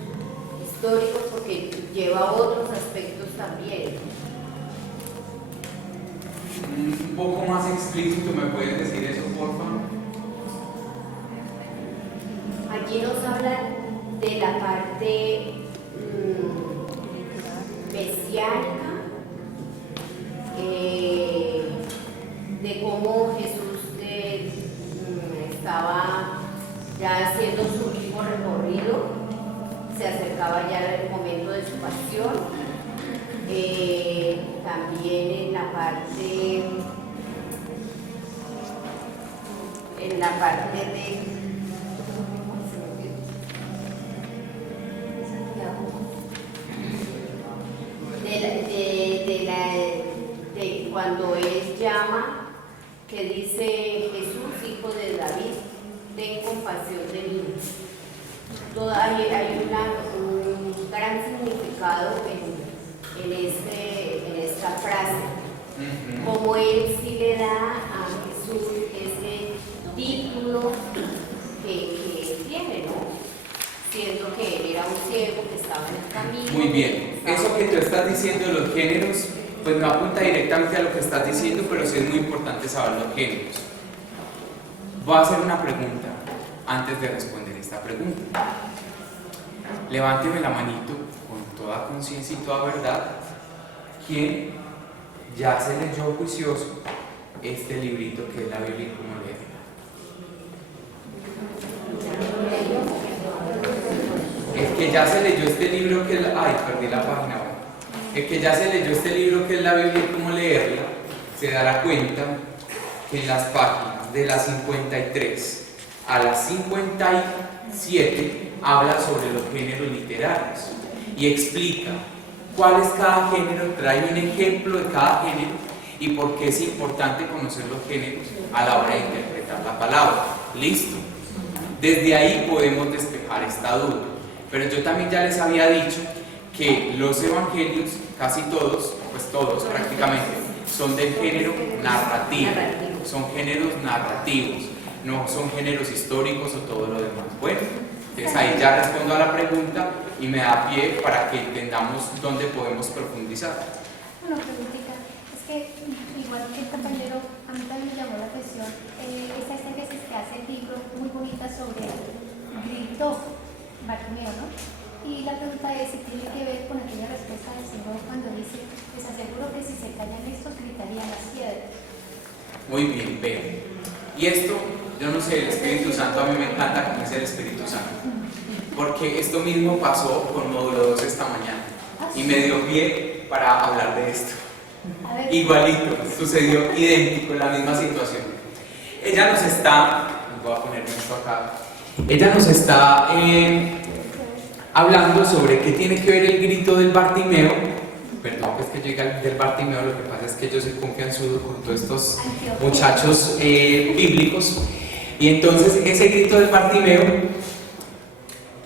históricos, porque lleva otros aspectos también. Un poco más explícito, ¿me puedes decir eso, por favor? Aquí nos hablan de la parte mesiánica, de cómo Jesús estaba ya haciendo su último recorrido, se acercaba ya el momento de su pasión. También en la parte de cuando él llama, que dice: Jesús, hijo de David, ten compasión de mí. Hay un gran significado en esta frase, como él sí le da a Jesús ese título que tiene, ¿no? Siendo que él era un ciego que estaba en el camino. Muy bien, eso que tú estás diciendo de los géneros, pues no apunta directamente a lo que estás diciendo, pero sí es muy importante saber los géneros. Voy a hacer una pregunta antes de responder esta pregunta. Levánteme la manito con toda conciencia y toda verdad. ¿Quién ya se leyó juicioso este librito que es la Biblia y cómo leerla? El que ya se leyó este libro que es ay, perdí la página. el que ya se leyó este libro que es la Biblia y cómo leerla, se dará cuenta que en las páginas de las 53 a las 57 habla sobre los géneros literarios y explica cuál es cada género, trae un ejemplo de cada género y por qué es importante conocer los géneros a la hora de interpretar la palabra. Listo. Desde ahí podemos despejar esta duda. Pero yo también ya les había dicho que los evangelios, casi todos, pues todos prácticamente, son del género narrativo. Son géneros narrativos, no son géneros históricos o todo lo demás. Bueno, entonces ahí ya respondo a la pregunta y me da pie para que entendamos dónde podemos profundizar. Una preguntita, es que igual que el compañero, a mí también me llamó la atención esta exégesis que hace el libro, muy bonita sobre el grito Bartimeo, ¿no? Y la pregunta es si tiene que ver con aquella respuesta del Señor cuando dice, les aseguro que si se callan estos gritarían las piedras. Muy bien, ven. Y esto, yo no sé, el Espíritu Santo a mí me encanta como es el Espíritu Santo. Porque esto mismo pasó con módulo 2 esta mañana. Y me dio pie para hablar de esto. Igualito, sucedió idéntico, la misma situación. Ella nos está, voy a ponerme esto acá. Ella nos está hablando sobre qué tiene que ver el grito del Bartimeo. Perdón, pues que llega del Bartimeo, lo que pasa es que yo soy confianzudo con todos estos muchachos bíblicos. Y entonces ese grito del Bartimeo,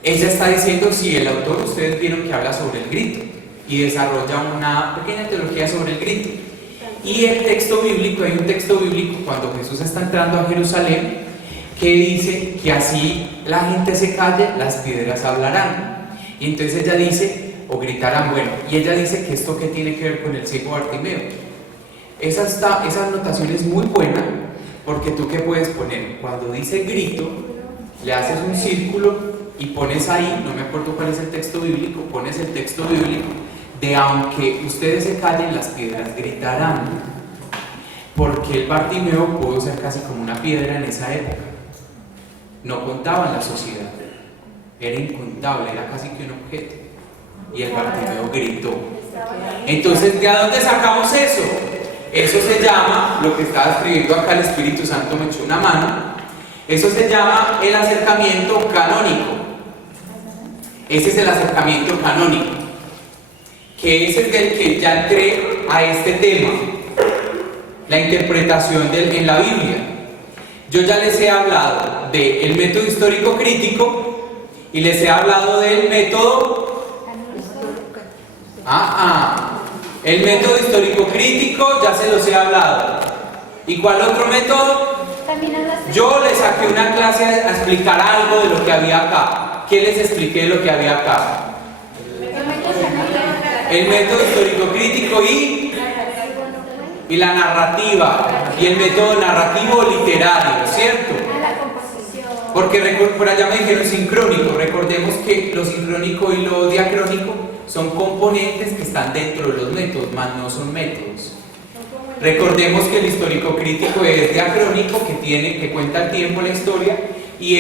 ella está diciendo, sí, el autor, ustedes vieron que habla sobre el grito y desarrolla una pequeña teología sobre el grito. Y el texto bíblico, hay un texto bíblico cuando Jesús está entrando a Jerusalén que dice que así la gente se calle, las piedras hablarán. Y entonces ella dice, o gritarán, bueno, y ella dice que esto que tiene que ver con el ciego Bartimeo. Esa anotación es muy buena, porque tú qué puedes poner, cuando dice grito, le haces un círculo y pones ahí, no me acuerdo cuál es el texto bíblico, pones el texto bíblico de aunque ustedes se callen, las piedras gritarán, porque el Bartimeo pudo ser casi como una piedra en esa época, no contaba en la sociedad, era incontable, era casi que un objeto, y el Bartimeo gritó. Entonces, ¿de dónde sacamos eso? Eso se llama, lo que estaba escribiendo acá el Espíritu Santo me echó una mano, eso se llama el acercamiento canónico. Ese es el acercamiento canónico, que es el del que ya entré a este tema, la interpretación en la Biblia. Yo ya les he hablado del método histórico crítico y les he hablado del método el método histórico crítico, ya se los he hablado. ¿Y cuál otro método? Yo les saqué una clase a explicar algo de lo que había acá. ¿Qué les expliqué de lo que había acá? El método histórico crítico y la narrativa, y el método narrativo literario, ¿cierto? Porque por allá me dijeron sincrónico. Recordemos que lo sincrónico y lo diacrónico son componentes que están dentro de los métodos, más no son métodos. Recordemos que el histórico crítico es diacrónico, que cuenta el tiempo, la historia, y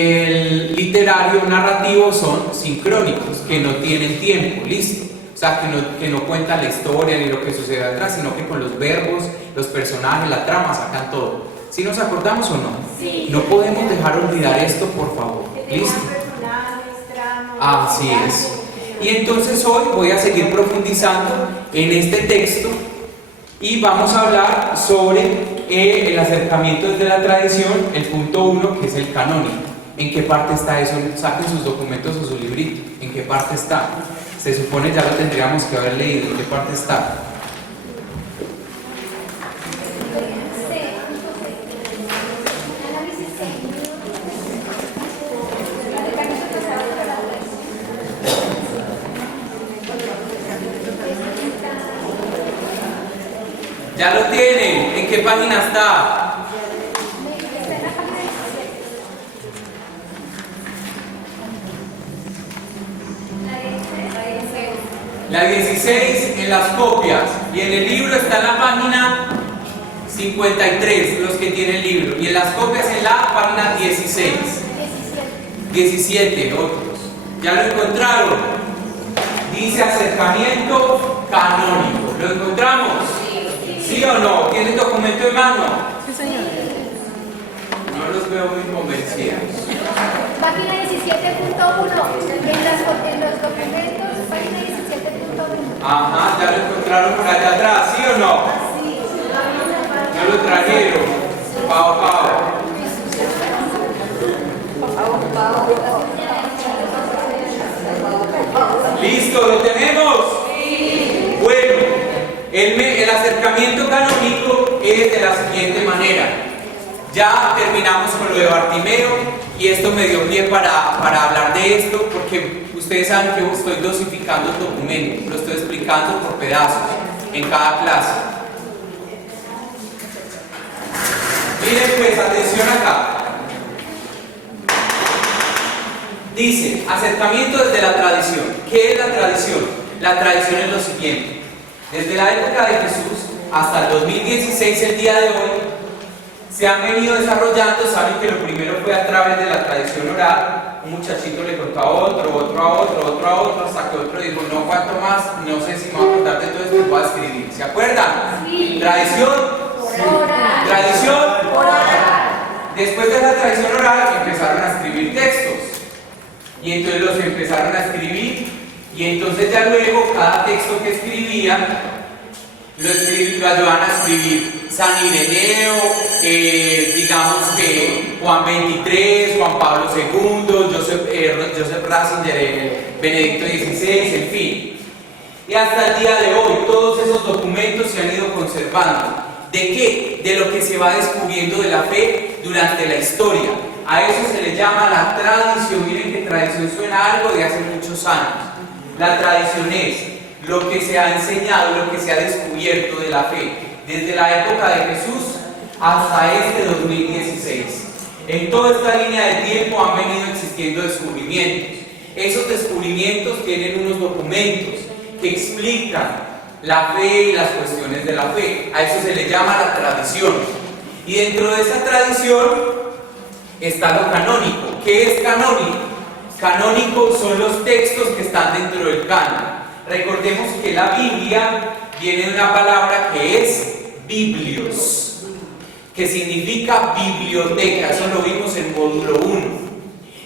el literario narrativo son sincrónicos, que no tienen tiempo, listo. O sea, que no cuentan la historia ni lo que sucede atrás, sino que con los verbos, los personajes, la trama sacan todo. ¿Sí nos acordamos o no? Sí. No podemos dejar olvidar esto, por favor. ¿Listo? Así es. Y entonces hoy voy a seguir profundizando en este texto y vamos a hablar sobre el acercamiento desde la tradición, el punto 1, que es el canónico. ¿En qué parte está eso? Saquen sus documentos o su librito. ¿En qué parte está? Se supone ya lo tendríamos que haber leído. ¿En qué parte está? Ya lo tienen. ¿En qué página está? La 16 en las copias y en el libro está en la página 53, los que tienen el libro, y en las copias en la página 17 otros. ¿Ya lo encontraron? Dice acercamiento canónico. ¿Lo encontramos? ¿Sí o no? ¿Tienen documento en mano? Sí, señor. No los veo muy convencidos. Página 17.1. En los documentos, página 17.1. Ajá, ya lo encontraron por allá atrás, ¿sí o no? No lo trajeron. Pau, pau. ¿Listo? ¿Lo tenemos? Sí. Bueno, el acercamiento canónico es de la siguiente manera. Ya terminamos con lo de Bartimeo y esto me dio pie para hablar de esto porque ustedes saben que estoy dosificando el documento, lo estoy explicando por pedazos en cada clase. Miren pues, atención acá. Dice, acercamiento desde la tradición. ¿Qué es la tradición? La tradición es lo siguiente. Desde la época de Jesús hasta el 2016, el día de hoy, se han venido desarrollando. Saben que lo primero fue a través de la tradición oral. Un muchachito le contó a otro, otro a otro, otro a otro, hasta que otro dijo, no aguanto más, no sé si me voy a contar de todo esto, voy a escribir. ¿Se acuerdan? Sí. Tradición. Oral. Tradición. Oral. Después de la tradición oral empezaron a escribir textos. Y entonces los empezaron a escribir. Y entonces ya luego cada texto que escribían lo ayudaban a escribir San Ireneo, digamos que Juan 23, Juan Pablo II, Joseph Ratzinger, Benedicto XVI, en fin. Y hasta el día de hoy todos esos documentos se han ido conservando. ¿De qué? De lo que se va descubriendo de la fe durante la historia. A eso se le llama la tradición. Miren que tradición suena algo de hace muchos años. La tradición es lo que se ha enseñado, lo que se ha descubierto de la fe desde la época de Jesús hasta este 2016. En toda esta línea de tiempo han venido existiendo descubrimientos. Esos descubrimientos tienen unos documentos que explican la fe y las cuestiones de la fe. A eso se le llama la tradición. Y dentro de esa tradición está lo canónico. ¿Qué es canónico? Canónico son los textos que están dentro del canon. Recordemos que la Biblia viene de una palabra que es biblios, que significa biblioteca. Eso lo vimos en módulo 1.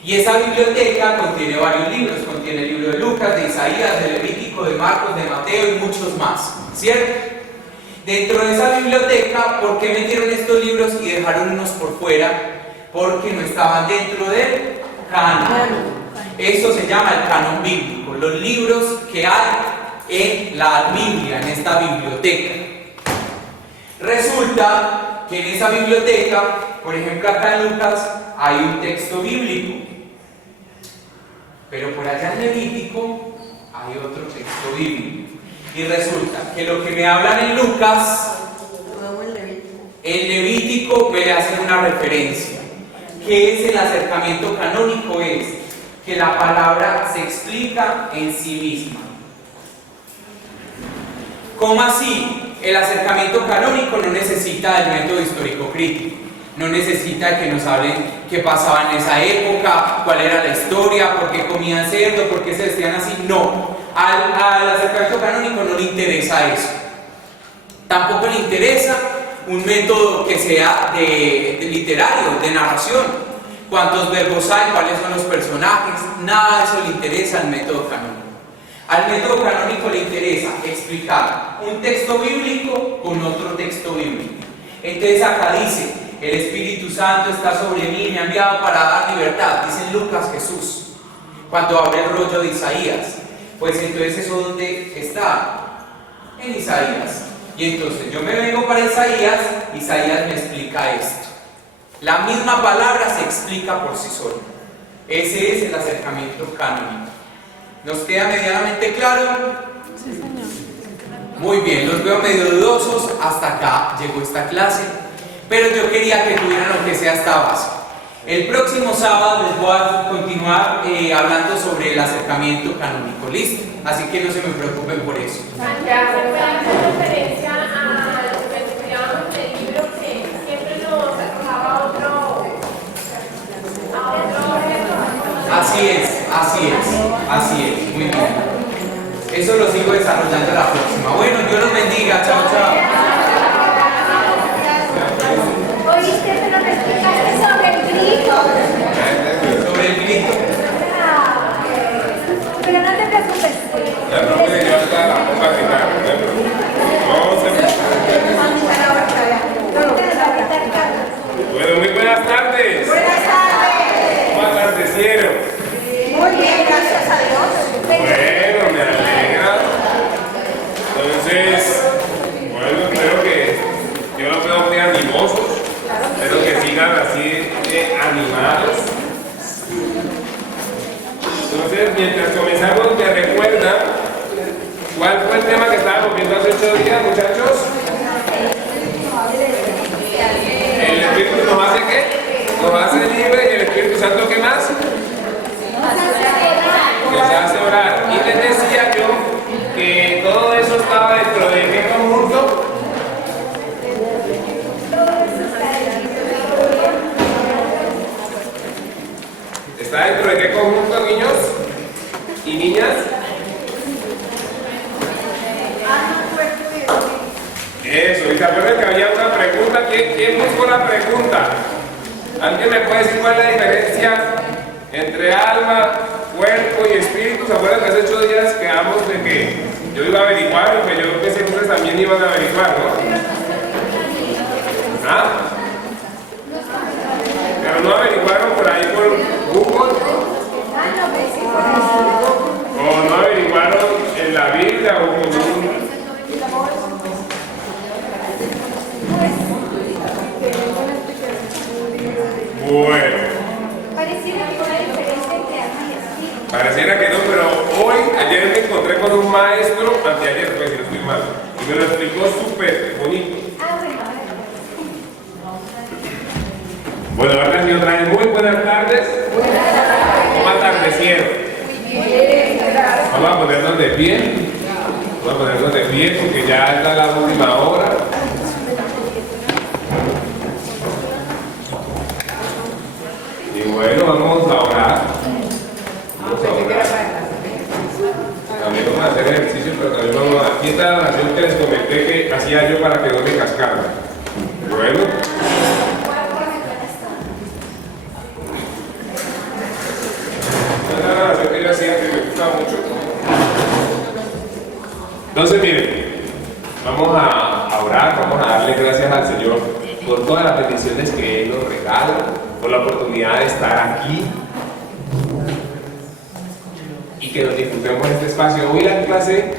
Y esa biblioteca contiene varios libros. Contiene el libro de Lucas, de Isaías, de Levítico, de Marcos, de Mateo y muchos más, ¿cierto? Dentro de esa biblioteca, ¿por qué metieron estos libros y dejaron unos por fuera? Porque no estaban dentro del canon. Eso se llama el canon bíblico, los libros que hay en la Biblia, en esta biblioteca. Resulta que en esa biblioteca, por ejemplo acá en Lucas, hay un texto bíblico, pero por allá en Levítico hay otro texto bíblico. Y resulta que lo que me hablan en Lucas, en Levítico me le hacen una referencia. ¿Qué es el acercamiento canónico? Es que la palabra se explica en sí misma. ¿Cómo así? El acercamiento canónico no necesita del método histórico crítico, no necesita que nos hablen qué pasaba en esa época, cuál era la historia, por qué comían cerdo, por qué se vestían así. No, al acercamiento canónico no le interesa eso. Tampoco le interesa un método que sea de literario, de narración. ¿Cuántos verbos hay? ¿Cuáles son los personajes? Nada de eso le interesa al método canónico. Al método canónico le interesa explicar un texto bíblico con otro texto bíblico. Entonces acá dice, el Espíritu Santo está sobre mí, me ha enviado para dar libertad. Dice en Lucas Jesús, cuando abre el rollo de Isaías. Pues entonces eso ¿dónde está? En Isaías. Y entonces yo me vengo para Isaías, Isaías me explica esto. La misma palabra se explica por sí sola. Ese es el acercamiento canónico. ¿Nos queda medianamente claro? Sí, señor. Muy bien, los veo medio dudosos. Hasta acá llegó esta clase. Pero yo quería que tuvieran lo que sea esta base. El próximo sábado les voy a continuar hablando sobre el acercamiento canónico. ¿Listo? Así que no se me preocupen por eso. Santiago, ¿puede hacer referencia a lo que estudiábamos en el libro que siempre nos arrojaba otro? Así es, muy bien. el tema que estábamos viendo hace 8 días, muchachos? ¿El Espíritu nos hace qué? Nos hace libre. ¿Y el Espíritu Santo qué más? Nos hace orar. Y les decía yo que todo eso estaba dentro de qué conjunto. ¿Está dentro de qué conjunto, niños y niñas? Eso, y se acuerdan que había una pregunta. ¿Quién buscó la pregunta? ¿Alguien me puede decir cuál es la diferencia entre alma, cuerpo y espíritu? ¿Se acuerdan que hace 8 días quedamos de que yo iba a averiguar y que yo pensé que ustedes también iban a averiguar, ¿no? ¿Ah? Pero no averiguaron por ahí por Google. O no averiguaron en la Biblia o con un... Bueno. Pareciera que una diferencia entre alma y espíritu. Pareciera que no, pero ayer me encontré con un maestro, anteayer, pues si no estoy mal, y me lo explicó súper bonito. Bueno, ahora sí otra vez, muy buenas tardes. ¿Cómo atardecieron? Vamos a ponernos de pie. Vamos a ponernos de pie porque ya está la última hora. Y bueno, vamos a orar. Vamos a orar. También vamos a hacer ejercicio, pero también vamos a... Aquí está la oración que les comenté que hacía yo para que no me cascara. Bueno. Esta es la oración que yo hacía que me gusta mucho. Entonces, miren, vamos a orar, vamos a darle gracias al Señor por todas las bendiciones que Él nos regala, por la oportunidad de estar aquí y que nos disfrutemos este espacio. Hoy la clase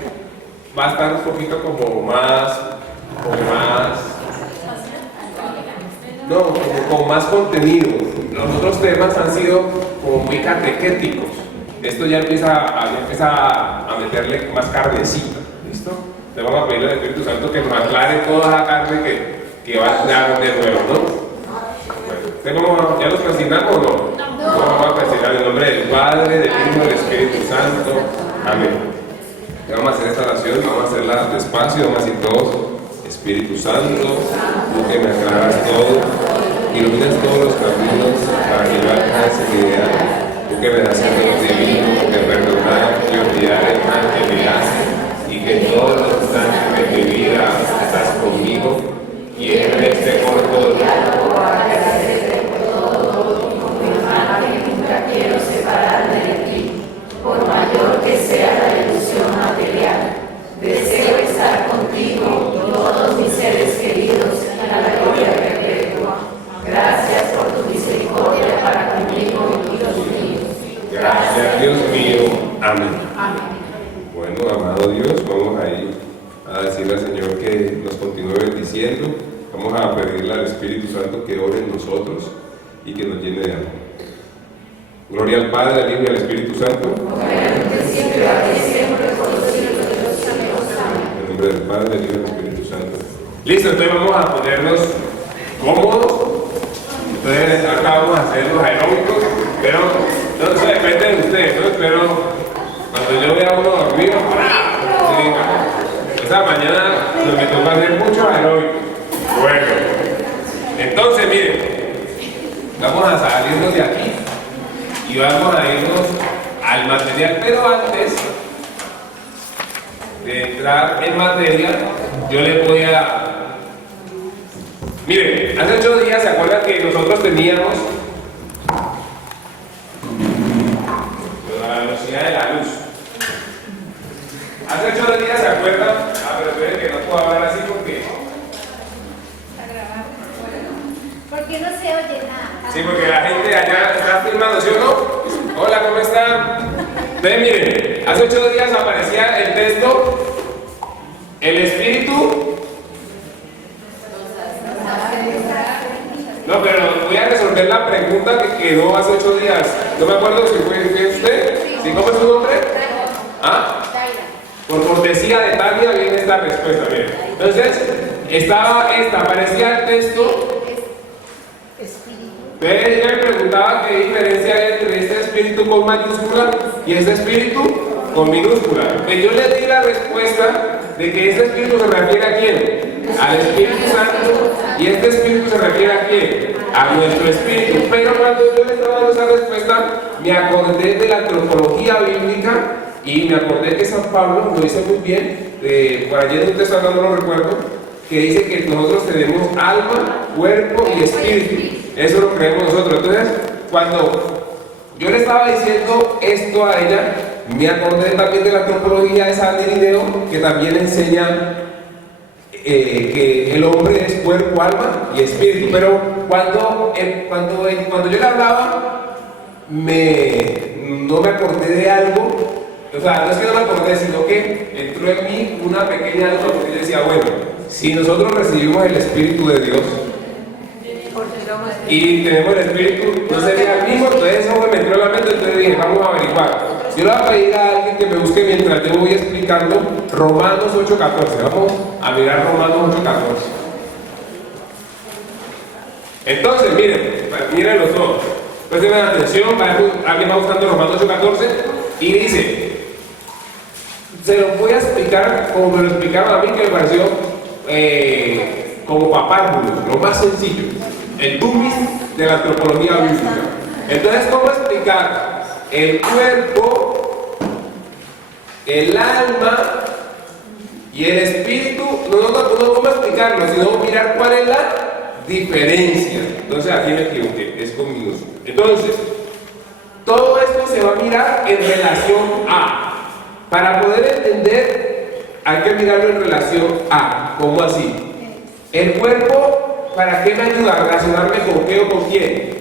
va a estar un poquito como con más contenido. Los otros temas han sido como muy catequéticos. Esto ya empieza a meterle más carnecita, ¿listo? Le vamos a pedirle al Espíritu Santo que nos aclare toda la carne que va a dar de nuevo, ¿no? ¿Ya los presionamos o no? No. Vamos a presionar en el nombre del Padre, del Hijo y del Espíritu Santo. Amén. Vamos a hacer esta oración, vamos a hacerla despacio, vamos a decir todos: Espíritu Santo, tú que me aclaras todo, iluminas todos los caminos para llevar a esa idea, tú que me das el don divino de perdonar y olvidar el mal que me hace, y que en todos los instantes de mi vida estás conmigo, y en este corto diálogo quiero separarme de ti, por mayor que sea la ilusión material. Deseo estar contigo y todos mis seres queridos en la gloria perpetua. Gracias por tu misericordia para conmigo y los míos. Gracias, Dios mío. Amén. Bueno, amado Dios, vamos a ir a decirle al Señor que nos continúe bendiciendo. Vamos a pedirle al Espíritu Santo que ore en nosotros y que nos llene de amor. Gloria al Padre, al Hijo y al Espíritu Santo. En el nombre del Padre, del Hijo y del Espíritu Santo. Listo, entonces vamos a ponernos cómodos. Entonces acá vamos a hacer los aeróbicos, pero no se depende de ustedes, ¿no? Pero cuando yo vea a uno dormido, esa mañana me toca hacer muchos aeróbicos. Bueno, entonces miren, vamos a salirnos de aquí y vamos a irnos al material, pero antes de entrar en materia, yo les voy a... Miren, hace 8 días, ¿se acuerdan que nosotros teníamos la velocidad de la luz? Hace 8 días, ¿se acuerdan? Pero esperen que no puedo hablar así porque... Porque no se oye nada. Sí, porque la gente allá está filmando, ¿sí o no? Hola, ¿cómo están? Entonces, miren, hace 8 días aparecía el texto: el Espíritu. No, pero voy a resolver la pregunta que quedó hace 8 días. No me acuerdo si fue usted. ¿Sí? ¿Cómo es su nombre? ¿Ah? Por profecía de tal día viene esta respuesta, miren. Entonces, estaba esta, aparecía el texto. Entonces, yo me preguntaba qué diferencia hay entre este espíritu con mayúscula y este espíritu con minúscula. Pues yo le di la respuesta de que este espíritu se refiere a quién, al Espíritu Santo, y este espíritu se refiere a quién, a nuestro espíritu. Pero cuando yo le estaba dando esa respuesta, me acordé de la antropología bíblica y me acordé que San Pablo lo dice muy bien, por allí en un texto no lo recuerdo, que dice que nosotros tenemos alma, cuerpo y espíritu. Eso lo creemos nosotros. Entonces, cuando yo le estaba diciendo esto a ella, me acordé también de la antropología de San Irineo, que también enseña que el hombre es cuerpo, alma y espíritu. Pero cuando yo le hablaba, no me acordé de algo. O sea, no es que no me acordé, sino que entró en mí una pequeña duda, porque yo decía, bueno, si nosotros recibimos el Espíritu de Dios y tenemos el Espíritu, no sería el mismo. Entonces eso me entró en la mente, entonces dije, vamos a averiguar. Yo le voy a pedir a alguien que me busque mientras yo voy explicando Romanos 8:14. Vamos a mirar Romanos 8:14. Entonces, miren los dos. Presten atención, alguien va buscando Romanos 8:14 y dice, se lo voy a explicar como me lo explicaron a mí, que me pareció como papárvulo, lo más sencillo, el dummies de la antropología bíblica. Entonces, ¿cómo explicar el cuerpo, el alma y el espíritu? No vamos a explicarlo, sino mirar cuál es la diferencia. Entonces, aquí me equivoqué, es con minúscula. Entonces, todo esto se va a mirar en relación a. Para poder entender, hay que mirarlo en relación a. ¿Cómo así? El cuerpo, ¿para qué me ayuda a relacionarme con qué o con quién?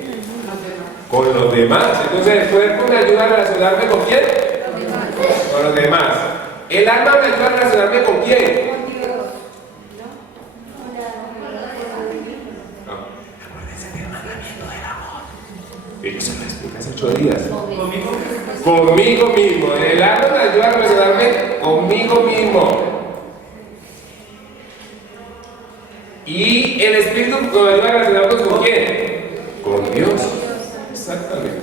Con los demás. Entonces, el cuerpo me ayuda a relacionarme con quién? Con los demás. El alma me ayuda a relacionarme con quién? Eso se lo explica hace 8 días. Conmigo mismo. El alma me ayuda a relacionarme conmigo mismo. Y el espíritu nos ayuda a relacionarnos con quién? Con Dios. Exactamente.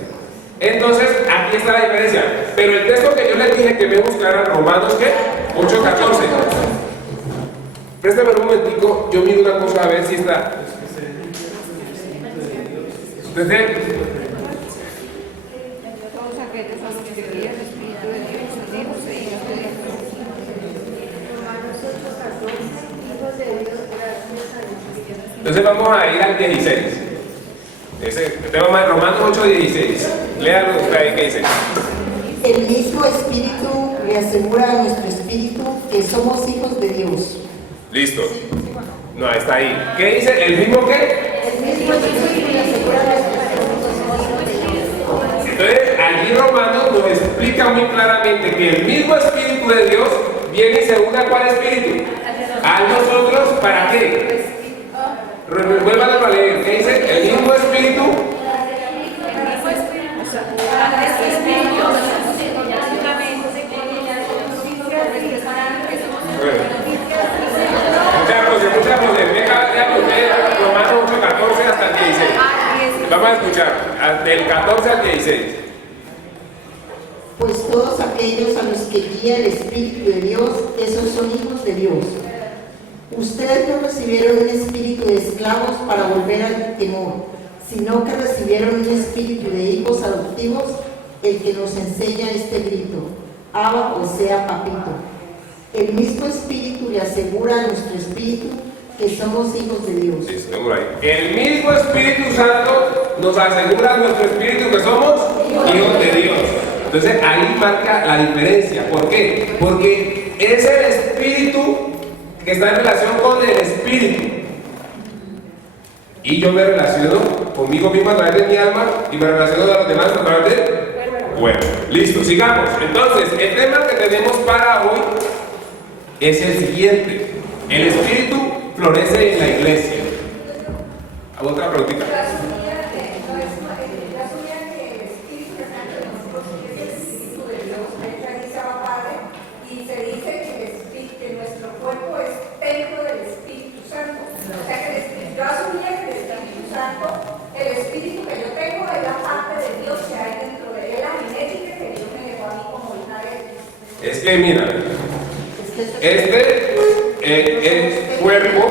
Entonces, aquí está la diferencia. Pero el texto que yo les dije que me buscara, Romanos, ¿qué? 8:14. Préstame un momentico, yo miro una cosa a ver si está. Entonces, entonces vamos a ir al 16. Ese tema de Romanos 8:16. Léalo usted ahí, ¿qué dice? El mismo Espíritu le asegura a nuestro espíritu que somos hijos de Dios. Listo. No, está ahí. ¿Qué dice? ¿El mismo qué? El mismo Espíritu le asegura a nuestro espíritu que somos hijos de Dios. Entonces, allí Romanos nos explica muy claramente que el mismo Espíritu de Dios viene y se une a ¿cuál espíritu? A nosotros, ¿para qué? Vuelvan a leer. ¿Qué dice? El mismo Espíritu. Muchas voces. Romanos 8:14 hasta el 16. Vamos a escuchar, del 14 al 16. Pues todos aquellos a los que guía el Espíritu de Dios, esos son hijos de Dios. Ustedes no recibieron un espíritu de esclavos para volver al temor, sino que recibieron un espíritu de hijos adoptivos, el que nos enseña este grito, Abba, o sea, papito. El mismo espíritu le asegura a nuestro espíritu que somos hijos de Dios. Sí, el mismo Espíritu Santo nos asegura a nuestro espíritu que somos hijos de Dios. Entonces ahí marca la diferencia. ¿Por qué? Porque es el espíritu que está en relación con el espíritu. Y yo me relaciono conmigo mismo a través de mi alma y me relaciono a los demás a través de... Bueno, listo, sigamos. Entonces, el tema que tenemos para hoy es el siguiente. El espíritu florece en la iglesia. ¿Hago otra preguntita? Y se dice que O sea que yo asumía que el Espíritu Santo, el espíritu que yo tengo es la parte de Dios que hay dentro de él, la genética que Dios me dejó a mí como hija de él. Es que mira, el cuerpo,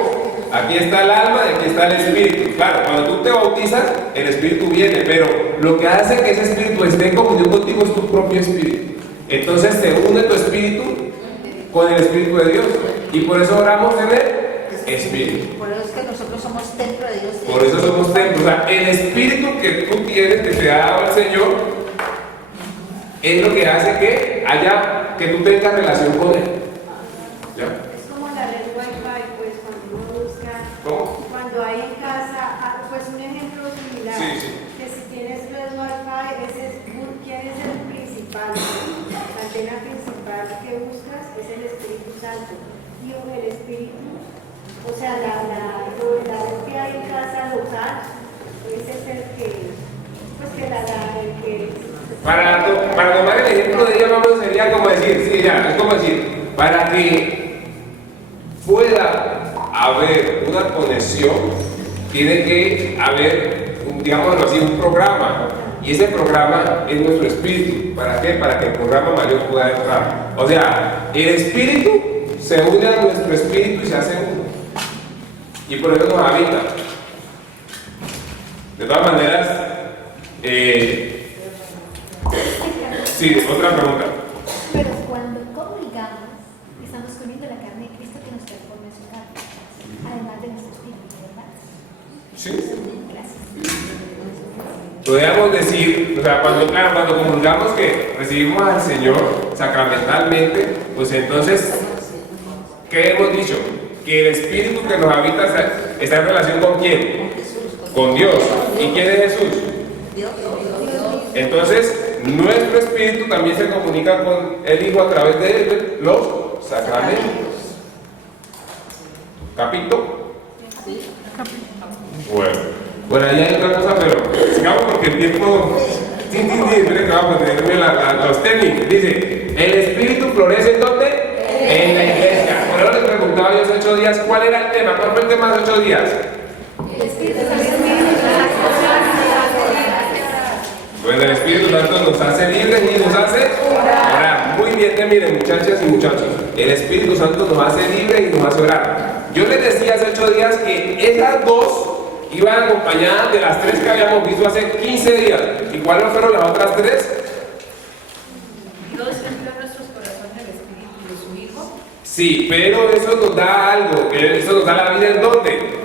aquí está el alma y aquí está el espíritu. Claro, cuando tú te bautizas, el espíritu viene, pero lo que hace que ese espíritu esté en comunión contigo es tu propio espíritu. Entonces se une tu espíritu con el espíritu de Dios. Y por eso oramos en el espíritu. Por eso es que nosotros somos templo de Dios. Por eso somos templos. O sea, el espíritu que tú tienes, que te ha dado el Señor, es lo que hace que tú tengas relación con Él. ¿Ya? Es como la red Wi-Fi, pues cuando uno busca, ¿Cómo? cuando hay en casa, pues un ejemplo similar, Sí, sí. que si tienes red Wi-Fi, ¿quién es el principal? La antena principal que buscas es el Espíritu Santo. Y el Espíritu, o sea, la red que hay en casa local, ese es el que, pues que el que... Para tomar el ejemplo de ella, vamos, sería como decir, sí, ya, es como decir, para que pueda haber una conexión, tiene que haber, digámoslo así, un programa. Y ese programa es nuestro espíritu. ¿Para qué? Para que el programa mayor pueda entrar. O sea, el espíritu se une a nuestro espíritu y se hace uno. Y por eso nos habita. De todas maneras, sí, otra pregunta. Pero ¿cómo digamos que estamos comiendo la carne de Cristo que nos transforma en su carne? Además de nuestro espíritu, ¿verdad? Sí. Gracias. Podríamos decir, o sea, cuando comulgamos que recibimos al Señor sacramentalmente, pues entonces, ¿qué hemos dicho? Que el espíritu que nos habita está en relación ¿con quién? Con Dios. ¿Y quién es Jesús? Entonces, nuestro espíritu también se comunica con el Hijo a través de los sacramentos. ¿Capito? Bueno, ahí hay otra cosa, pero sigamos porque el tiempo... Sí, esperen que vamos a tener los técnicos. Dice, el espíritu florece ¿en dónde? En la iglesia. Por eso les preguntaba yo hace 8 días, ¿cuál era el tema? ¿Cuál fue el tema de hace 8 días? Bueno, el Espíritu Santo nos hace libres y nos hace orar. Muy bien, miren, muchachas y muchachos, el Espíritu Santo nos hace libres y nos hace orar. Yo les decía hace 8 días que esas dos iban acompañadas de las 3 que habíamos visto hace 15 días. ¿Y cuáles fueron las otras 3? Dios envió a nuestros corazones el Espíritu de su Hijo. Sí, pero eso nos da algo, eso nos da la vida ¿en dónde?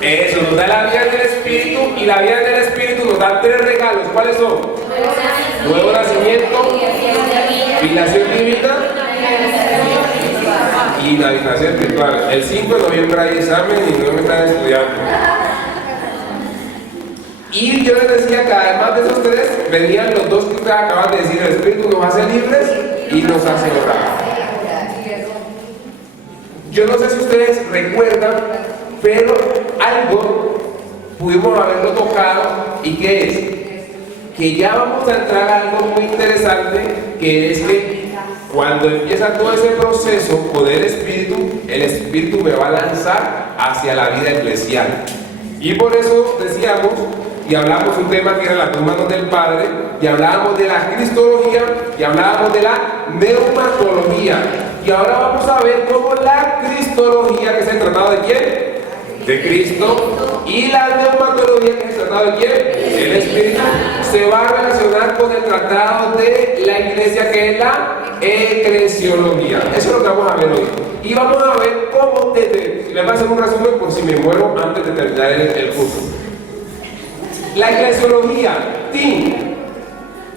Eso nos da la vida del Espíritu, y la vida del Espíritu nos da 3 regalos. ¿Cuáles son? Nuevo nacimiento, filiación divina y navegación espiritual. El 5 de noviembre hay examen y no me están estudiando. Y yo les decía que además de esos 3 venían los 2 que ustedes acaban de decir: el Espíritu nos hace libres y nos hace orar. Yo no sé si ustedes recuerdan, pero algo pudimos haberlo tocado. ¿Y qué es? Que ya vamos a entrar a algo muy interesante, que es que cuando empieza todo ese proceso con el Espíritu me va a lanzar hacia la vida eclesial. Y por eso decíamos y hablamos un tema que era las 2 manos del Padre, y hablábamos de la cristología y hablábamos de la neumatología. Y ahora vamos a ver cómo la cristología, que es el tratado de quién, de Cristo, y la neumatología, que es el tratado de quién, el Espíritu, se va a relacionar con el tratado de la iglesia, que es la eclesiología. Eso es lo que vamos a ver hoy. Y vamos a ver cómo, les voy a hacer un resumen por si me muero antes de terminar el curso. La eclesiología,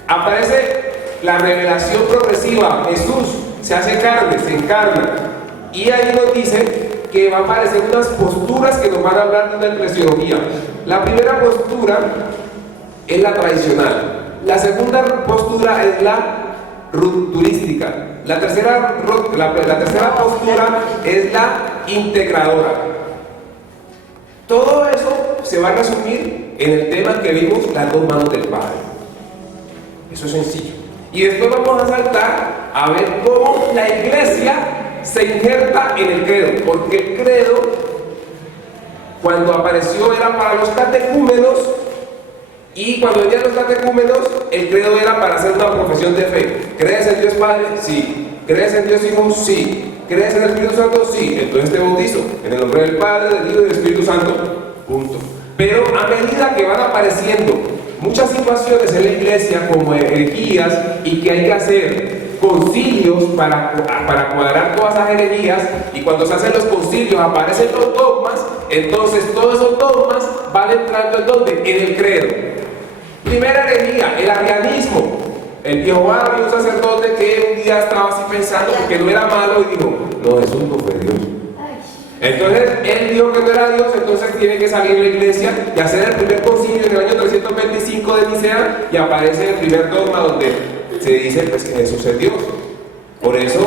aparece la revelación progresiva. Jesús se hace carne, se encarna, y ahí nos dice que va a aparecer unas posturas que nos van a hablar de una eclesiología. La primera postura es la tradicional, la segunda postura es la rupturística, la tercera postura es la integradora. Todo eso se va a resumir en el tema que vimos, las 2 manos del Padre. Eso es sencillo. Y después vamos a saltar a ver cómo la iglesia se injerta en el credo, porque el credo, cuando apareció, era para los catecúmenos, y cuando venían los catecúmenos, el credo era para hacer una profesión de fe. ¿Crees en Dios Padre? Sí. ¿Crees en Dios Hijo? Sí. ¿Crees en el Espíritu Santo? Sí. Entonces te bautizo en el nombre del Padre, del Hijo y del Espíritu Santo. Punto. Pero a medida que van apareciendo muchas situaciones en la iglesia como herejías y que hay que hacer concilios para cuadrar todas esas herejías, y cuando se hacen los concilios aparecen los dogmas, entonces todos esos dogmas van entrando en ¿dónde? En el credo. Primera herejía, el arrianismo. El Jehová había un sacerdote que un día estaba así pensando que no era malo y dijo, no, Jesús no fue Dios. Entonces él dijo que no era Dios, entonces tiene que salir de la iglesia y hacer el primer concilio en el año 325 de Nicea, y aparece el primer dogma donde se dice pues que Jesús es Dios. Por eso,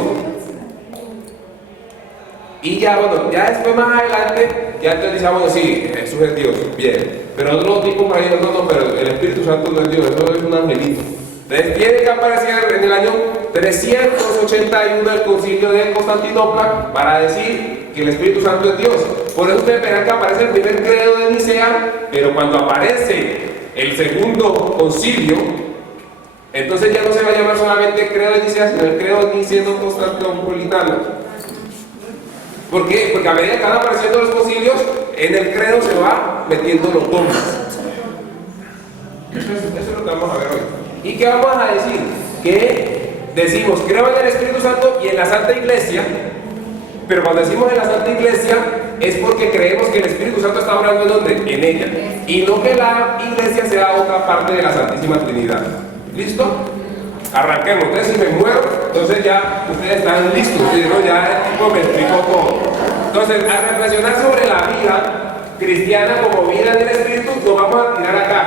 y ya bueno, ya después más adelante, ya entonces dice, bueno, sí, Jesús es Dios, bien. Pero otros tipos por ahí, no, pero el Espíritu Santo no es Dios, eso es un angelito. Entonces tiene que aparecer en el año 381 el concilio de Constantinopla para decir que el Espíritu Santo es Dios. Por eso ustedes verán que aparece el primer credo de Nicea, pero cuando aparece el segundo concilio, entonces ya no se va a llamar solamente credo de Nicea, sino el credo de Niceno-Constantinopolitano. ¿Por qué? Porque a medida que van apareciendo los concilios, en el credo se va metiendo los dogmas. Eso es lo que vamos a ver hoy. ¿Y qué vamos a decir? Que decimos, creo en el Espíritu Santo y en la Santa Iglesia, pero cuando decimos en la Santa Iglesia es porque creemos que el Espíritu Santo está hablando ¿en dónde? En ella. Y no que la Iglesia sea otra parte de la Santísima Trinidad. ¿Listo? Arranquemos. Entonces si me muero, entonces ya ustedes están listos, ¿no? Ya el tipo me explicó todo. Entonces, a reflexionar sobre la vida cristiana como vida del Espíritu, nos vamos a tirar acá.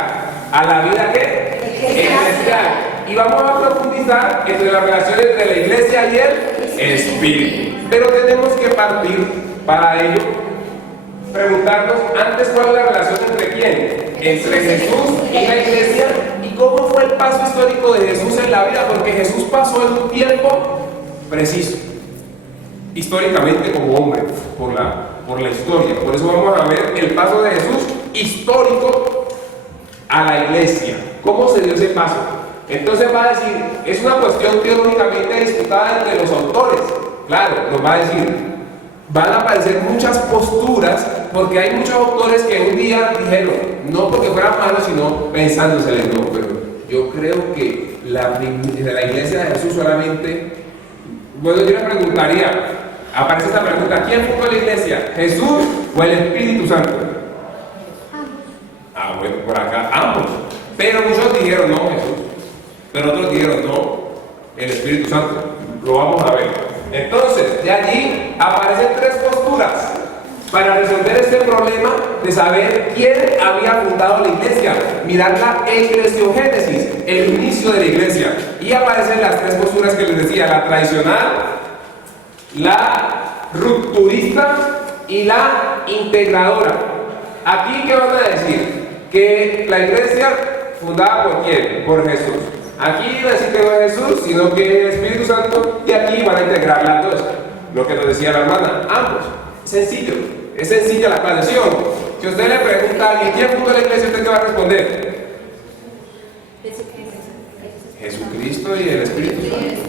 ¿A la vida qué? Eclesial. Y vamos a profundizar entre la relación entre la iglesia y el Espíritu. Pero tenemos que partir para ello, preguntarnos antes cuál es la relación entre quién, entre Jesús y la iglesia, y cómo fue el paso histórico de Jesús en la vida, porque Jesús pasó en un tiempo preciso, históricamente como hombre, por la historia. Por eso vamos a ver el paso de Jesús histórico a la iglesia. ¿Cómo se dio ese paso? Entonces va a decir, es una cuestión teológicamente disputada entre los autores. Claro, nos va a decir, van a aparecer muchas posturas, porque hay muchos autores que un día dijeron, no porque fueran malos, sino pensándosele, no, pero yo creo que la iglesia de Jesús solamente, bueno, yo les preguntaría, aparece esta pregunta, ¿quién fundó la iglesia? ¿Jesús o el Espíritu Santo? Ah, bueno, por acá, ambos. Pero muchos dijeron no, Jesús. Pero otros dijeron no, el Espíritu Santo. Lo vamos a ver. Entonces, de allí aparecen tres posturas para resolver este problema de saber quién había fundado la iglesia. Mirar la eclesiogénesis, el inicio de la iglesia. Y aparecen las tres posturas que les decía, la tradicional, la rupturista y la integradora. Aquí, ¿qué van a decir? Que la iglesia fundada por quién? Por Jesús. Aquí no decir que no es Jesús, sino que el Espíritu Santo, y aquí van a integrar las dos. Lo que nos decía la hermana, ambos. Sencillo, es sencilla la aclaración. Si usted le pregunta a alguien quién fundó la iglesia, ¿usted qué va a responder? Jesucristo y el Espíritu Santo.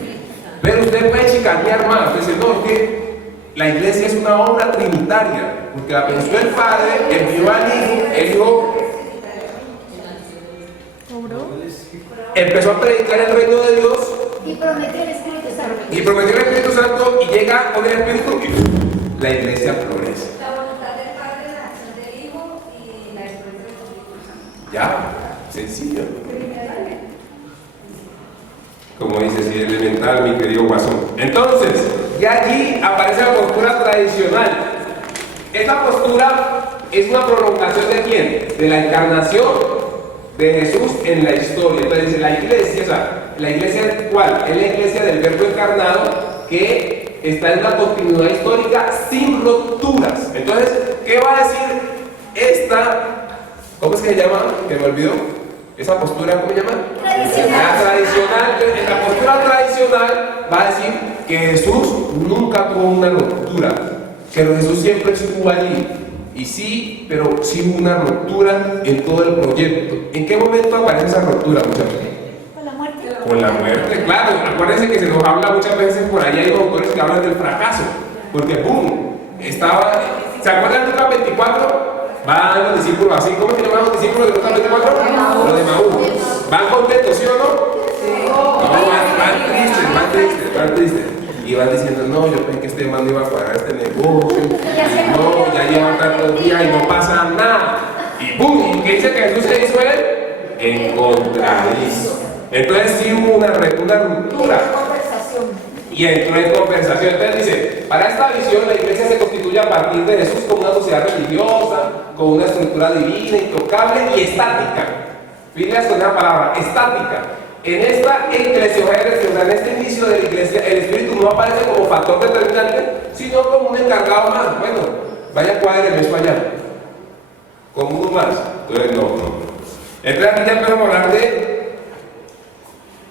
Pero usted puede chicanear más, usted dice, no, que la iglesia es una obra trinitaria, porque la pensó el Padre, envió al Hijo, el Hijo empezó a predicar el reino de Dios y prometió el Espíritu Santo. Y prometió el Espíritu Santo y llega con el Espíritu y la iglesia florece. La voluntad del Padre, la acción del Hijo y la expresión del Espíritu Santo. Ya, sencillo. Como dice, si elemental, mi querido Guasón. Entonces, ya allí aparece la postura tradicional. Esta postura es una prolongación de quién? De la encarnación de Jesús en la historia. Entonces dice, la iglesia, o sea, ¿la iglesia cuál? Es la iglesia del verbo encarnado que está en una continuidad histórica sin rupturas. Entonces, ¿qué va a decir esta? ¿Cómo es que se llama? Que me olvidó. Esa postura, ¿cómo se llama? Tradicional. La tradicional. En la postura tradicional va a decir que Jesús nunca tuvo una ruptura, que Jesús siempre estuvo allí. Y sí, pero sí hubo una ruptura en todo el proyecto. ¿En qué momento aparece esa ruptura muchas veces? Con la muerte. Con la muerte, claro. Acuérdense que se nos habla muchas veces por ahí, hay autores que hablan del fracaso. Porque, ¡boom! ¿Se acuerdan de Lucas 24? Van los discípulos así, ¿cómo se llaman los discípulos de Lucas 24? Los de Maús. ¿Van contentos, sí o no? No, van tristes. Y van diciendo, no, yo pensé que este man iba a pagar este negocio. No, ya llevan tantos días y no pasa nada. Y ¡pum! ¿Y qué dice que Jesús se hizo él? En contradizo. Entonces sí hubo una ruptura. Y entró en conversación. Entonces dice, para esta visión la iglesia se constituye a partir de Jesús como una sociedad religiosa, con una estructura divina, intocable y estática. Fíjense con esa palabra, estática. En esta eclesiogénesis, en este inicio de la iglesia, el Espíritu no aparece como factor determinante, sino como un encargado más. Bueno, vaya cuadre eso allá. Como uno más. Entonces no. Entonces aquí ya empezamos a hablar de...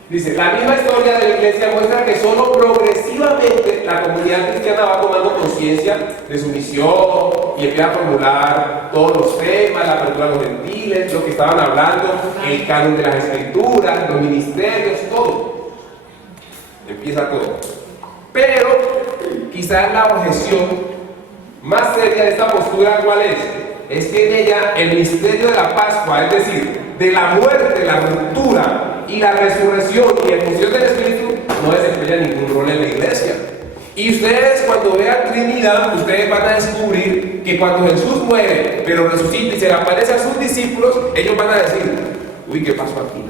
Dice, la misma historia de la iglesia muestra que solo progresivamente la comunidad cristiana va tomando conciencia de su misión y empieza a formular todos los temas, la apertura a los gentiles, lo que estaban hablando, el canon de las escrituras, los ministerios, todo. Empieza todo. Pero quizás la objeción más seria de esta postura, ¿cuál es? Es que en ella el misterio de la Pascua, es decir, de la muerte, la ruptura y la resurrección y efusión del Espíritu, no desempeña ningún rol en la iglesia. Y ustedes cuando vean Trinidad, ustedes van a descubrir que cuando Jesús muere, pero resucita y se le aparece a sus discípulos, ellos van a decir, uy, ¿qué pasó aquí?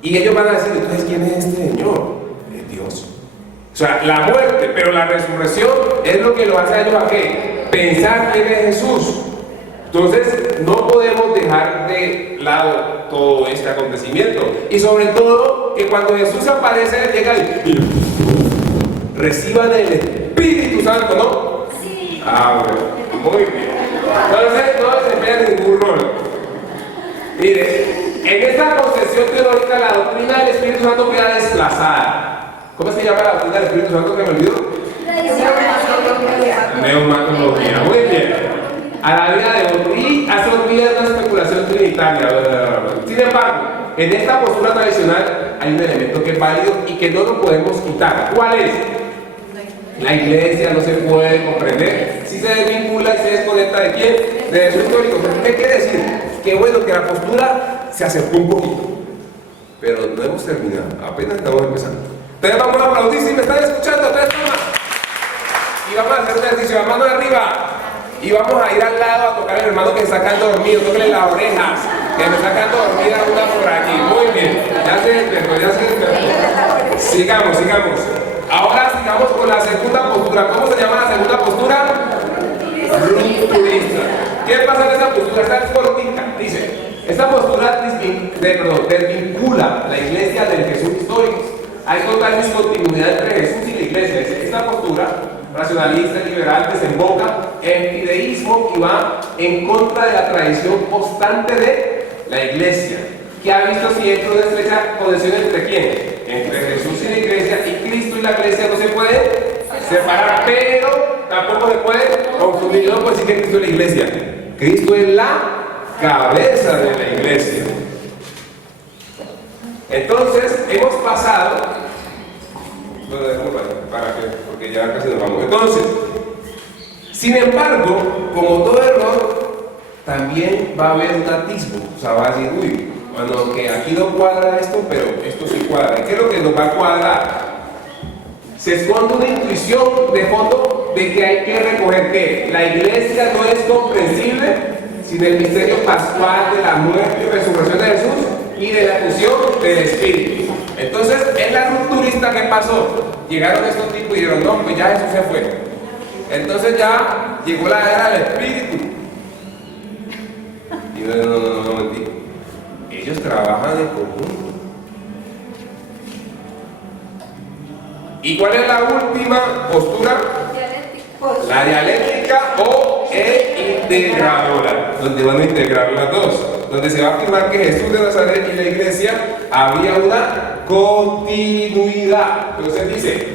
Y ellos van a decir, entonces, ¿quién es este Señor? Es Dios. O sea, la muerte, pero la resurrección es lo que lo hace a ellos a qué? Pensar quién es Jesús. Entonces, no podemos dejar de lado todo este acontecimiento. Y sobre todo, que cuando Jesús aparece, llega y reciban el Espíritu Santo, ¿no? Sí. Ah, bueno, muy bien. Entonces, no desempeñan ningún rol. Mire, en esta concepción teológica, la doctrina del Espíritu Santo queda desplazada. ¿Cómo se llama la doctrina del Espíritu Santo que me olvidó? Neumatología. Muy bien. A la vida de otro y hace olvidar una especulación trinitaria. Sin embargo, en esta postura tradicional hay un elemento que es válido y que no lo podemos quitar. ¿Cuál es? La iglesia no se puede comprender si se desvincula y se desconecta de quién, de Jesús histórico. ¿Qué quiere decir? Que bueno, que la postura se acercó un poquito, pero no hemos terminado, apenas estamos empezando. Entonces vamos a aplaudir, si me están escuchando, tres tomas. Y vamos a hacer un ejercicio, la mano de arriba. Y vamos a ir al lado a tocar al hermano que está sacando dormido, tóquenle las orejas, que me está sacando dormida una por aquí. Muy bien, ya se despertó, ya se despertó. Sigamos. Ahora sigamos con la segunda postura. ¿Cómo se llama la segunda postura? Rupturista. ¿Qué pasa en esa postura? Esta es política. Dice, esta postura desvincula la iglesia del Jesús histórico. Hay total discontinuidad entre Jesús y la iglesia. Esta postura racionalista y liberal desemboca en fideísmo y va en contra de la tradición constante de la iglesia, que ha visto siempre una estrecha conexión entre quién, entre Jesús y la iglesia, y Cristo y la iglesia no se puede separar, pero tampoco se puede confundir. No puede decir que Cristo es la iglesia, Cristo es la cabeza de la iglesia. Entonces hemos pasado, porque ya casi nos vamos. Entonces, sin embargo, como todo error, también va a haber un atisbo. O sea, va a decir, uy, bueno, que aquí no cuadra esto, pero esto sí cuadra. ¿Qué es lo que nos va a cuadrar? Se esconde una intuición de fondo de que hay que recoger que la iglesia no es comprensible sin el misterio pascual de la muerte y resurrección de Jesús y de la fusión del Espíritu. Entonces, en la rupturista, ¿qué pasó? Llegaron estos tipos y dijeron, no, pues ya Jesús se fue. Entonces ya llegó la era del Espíritu. Y no, mentira. Ellos trabajan en conjunto. ¿Y cuál es la última postura? La dialéctica o integradora, donde van a integrar las dos. donde se va a afirmar que Jesús de Nazaret y la iglesia había una continuidad. Entonces dice,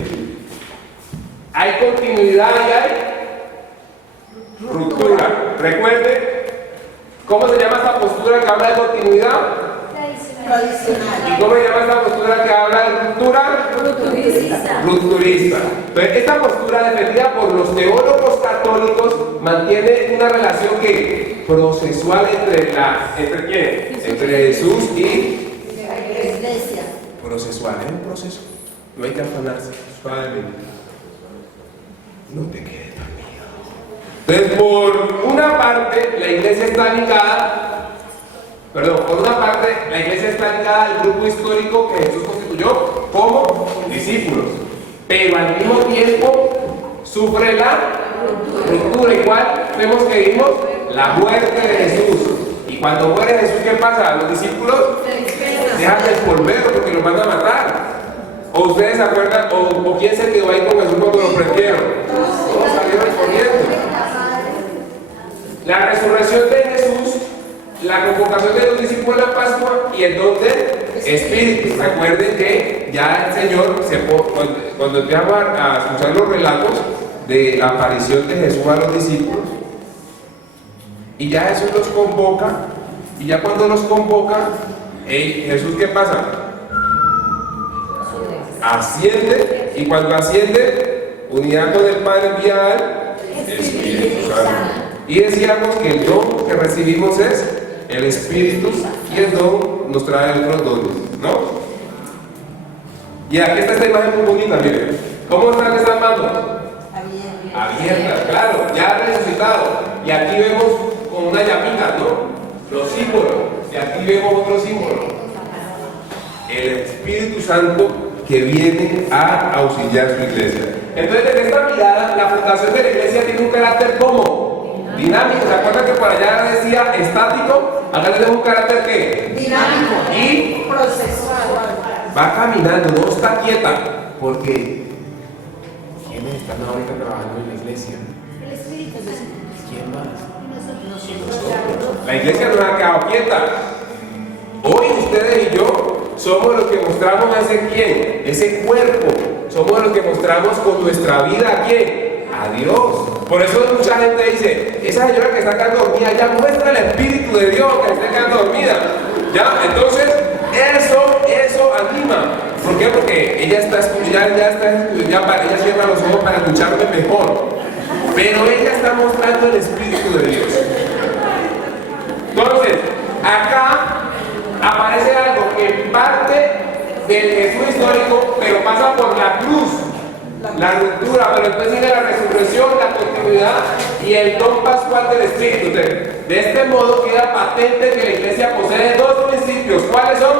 hay continuidad y hay ruptura. Recuerde, ¿cómo se llama esta postura que habla de continuidad? Tradicional. ¿Y cómo se llama esta postura que habla de ruptura? Rupturista. Rupturista. Entonces, esta postura defendida por los teólogos católicos mantiene una relación que procesual ¿entre quién? Entre Jesús y La iglesia. procesual, ¿es un proceso? No hay que afanarse, suavemente. No te quedes dormido. Entonces, por una parte, la iglesia está ligada. Por una parte, la iglesia está ligada al grupo histórico que Jesús constituyó como discípulos, pero al mismo tiempo sufre la ruptura. Igual vemos que vimos la muerte de Jesús. Y cuando muere Jesús, ¿qué pasa? Los discípulos dejan de polvero porque los van a matar. ¿O ustedes se acuerdan? ¿O quién se quedó ahí con Jesús cuando lo prendieron? Todos salieron corriendo. La resurrección de Jesús, la convocación de los discípulos en la Pascua y el don del Espíritu. Recuerden que ya el Señor, cuando empezamos a escuchar los relatos de la aparición de Jesús a los discípulos, y ya Jesús los convoca, y ya cuando los convoca, Jesús, ¿qué pasa? Asciende, y cuando asciende, unidad con el Padre envía al Espíritu Santo. Y decíamos que el don que recibimos es el Espíritu, y el don nos trae otros dones, ¿no? Y aquí está esta imagen muy bonita, miren. ¿Cómo están estas manos? Abiertas, claro, ya resucitado. Y aquí vemos con una llamita, ¿no? Los símbolos. Y aquí vemos otro símbolo. El Espíritu Santo que viene a auxiliar su iglesia. Entonces, desde esta mirada, la fundación de la iglesia tiene un carácter como dinámico. ¿Se acuerdan que por allá decía estático? Acá tenemos un carácter ¿qué? Dinámico. Y procesual. Va caminando, no está quieta. Porque ¿quiénes están ahorita trabajando en la iglesia? El Espíritu Santo. ¿Quién más? Nosotros. La iglesia no ha quedado quieta. Hoy ustedes y yo somos los que mostramos a ese quién, ese cuerpo. Somos los que mostramos con nuestra vida a quién, a Dios. Por eso mucha gente dice, esa señora que está acá dormida ya muestra el Espíritu de Dios que está acá dormida. ¿Ya? Entonces, eso anima. ¿Por qué? Porque ella está escuchando, ella cierra los ojos para escucharme mejor. Pero ella está mostrando el Espíritu de Dios. Entonces, acá aparece algo que parte del Jesús histórico, pero pasa por la cruz, la ruptura, pero después viene la resurrección, la continuidad y el don pascual del Espíritu. Entonces, de este modo queda patente que la iglesia posee dos principios. ¿Cuáles son?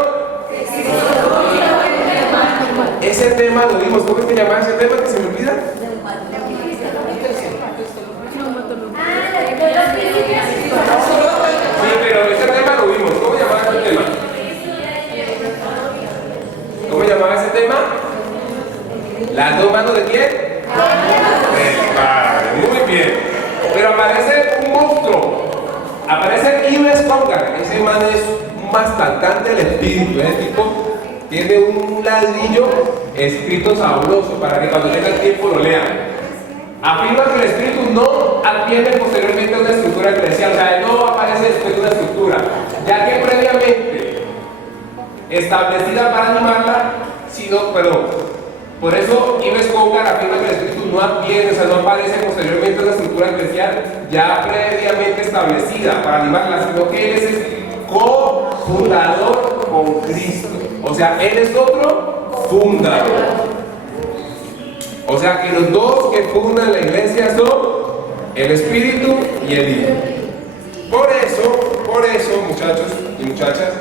Ese tema lo vimos. ¿Cómo se llama ese tema que se me olvida? Sí, pero ese tema lo vimos. ¿Cómo llamaba ese tema? ¿Cómo llamaba ese tema? ¿Las dos manos de quién? Del Padre. Muy bien. Pero aparece un monstruo. Aparece Ives Congar. Ese man es un bastante del espíritu. Ese tipo tiene un ladrillo escrito sabroso para que cuando tenga el tiempo lo lean. Afirma que el espíritu no adviene posteriormente una estructura eclesial, o sea, no aparece después de una estructura, ya que previamente establecida para animarla, por eso Ives Congar afirma que el espíritu no adviene, o sea, no aparece posteriormente una estructura eclesial ya previamente establecida para animarla, sino que él es el cofundador con Cristo, o sea, él es otro fundador. O sea que los dos que fundan la iglesia son el Espíritu y el Hijo. Por eso, muchachos y muchachas,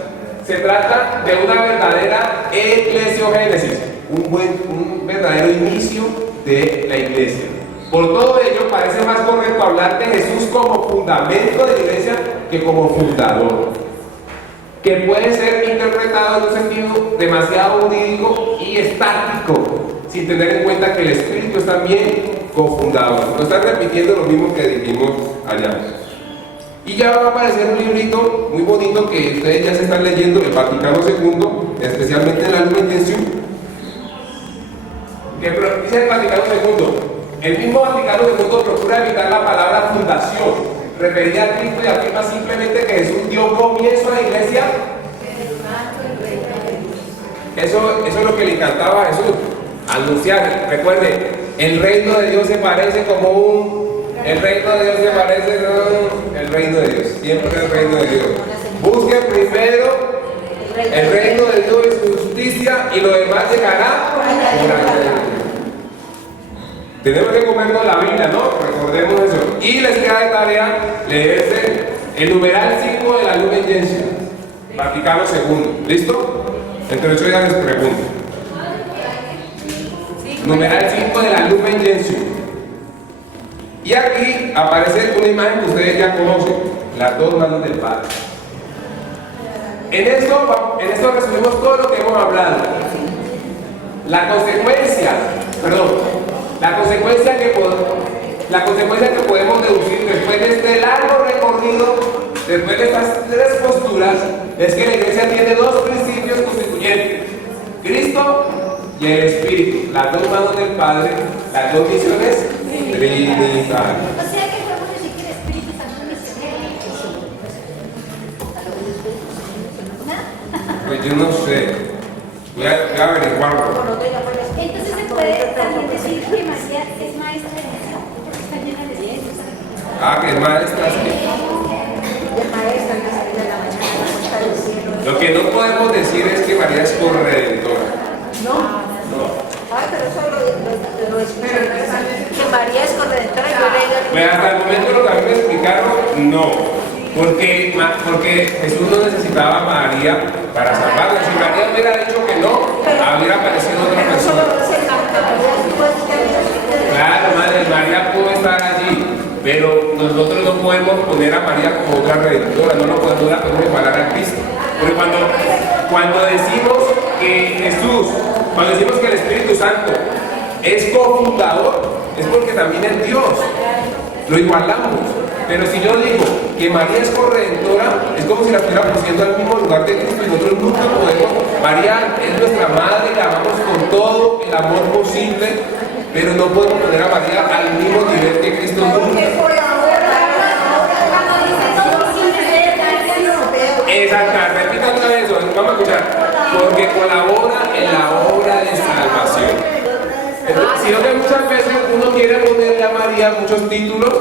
se trata de una verdadera eclesiogénesis, un verdadero inicio de la iglesia. Por todo ello, parece más correcto hablar de Jesús como fundamento de la iglesia que como fundador, que puede ser interpretado en un sentido demasiado jurídico y estático, sin tener en cuenta que el Espíritu es también cofundador. No están repitiendo lo mismo que dijimos allá. Y ya va a aparecer un librito muy bonito que ustedes ya se están leyendo, el Vaticano II, especialmente en la Lumen Gentium. Que dice el Vaticano II, el mismo Vaticano II procura evitar la palabra fundación, referida a Cristo, y afirma simplemente que Jesús dio comienzo a la iglesia. Eso es lo que le encantaba a Jesús, anunciar. Recuerde, el reino de Dios se parece como el reino de Dios se parece el reino de Dios, siempre el reino de Dios. Busquen primero el reino de Dios y su justicia, y lo demás llegará por añadidura. Tenemos que comernos la Biblia, ¿no? Recordemos eso. Y les queda de tarea leerse el numeral 5 de la Lumen Gentium, Vaticano II. ¿Listo? Entre 8 días les pregunto. Numeral 5 de la Lumen Gentium. Y aquí aparece una imagen que ustedes ya conocen, las dos manos del Padre. En esto resumimos todo lo que hemos hablado. La consecuencia que podemos deducir después de este largo recorrido, después de estas tres posturas, es que la iglesia tiene dos principios constituyentes: Cristo y el Espíritu, las dos manos del Padre, las dos misiones trinitarias. O sea que podemos decir que el Espíritu Santo es misionero. Pues yo no sé, voy a averiguarlo. Entonces se puede también decir que María es maestra de misión, porque está llena de Dios. Ah, que es maestra, sí. Lo que no podemos decir es que María es corredentora. No. Ay, pero eso lo espero. Que María es corredentora y yo Pues hasta el momento lo que a mí me explicaron, no. Porque Jesús no necesitaba a María para salvarlo. Si María hubiera dicho que no, habría aparecido otra persona. Claro, madre, María pudo estar allí, pero nosotros no podemos poner a María como otra redentora, no podemos igualar a Cristo. Porque cuando decimos que cuando decimos que el Espíritu Santo es cofundador, es porque también es Dios. Lo igualamos. Pero si yo digo que María es corredentora, es como si la estuviera poniendo al mismo lugar de Cristo, y nosotros nunca podemos. María es nuestra madre, la amamos con todo el amor posible, pero no podemos poner a María al mismo nivel que Cristo nunca. Exacto, repita otra vez eso, vamos a escuchar. Porque colabora en la obra de salvación. Sino que muchas veces uno quiere ponerle a María muchos títulos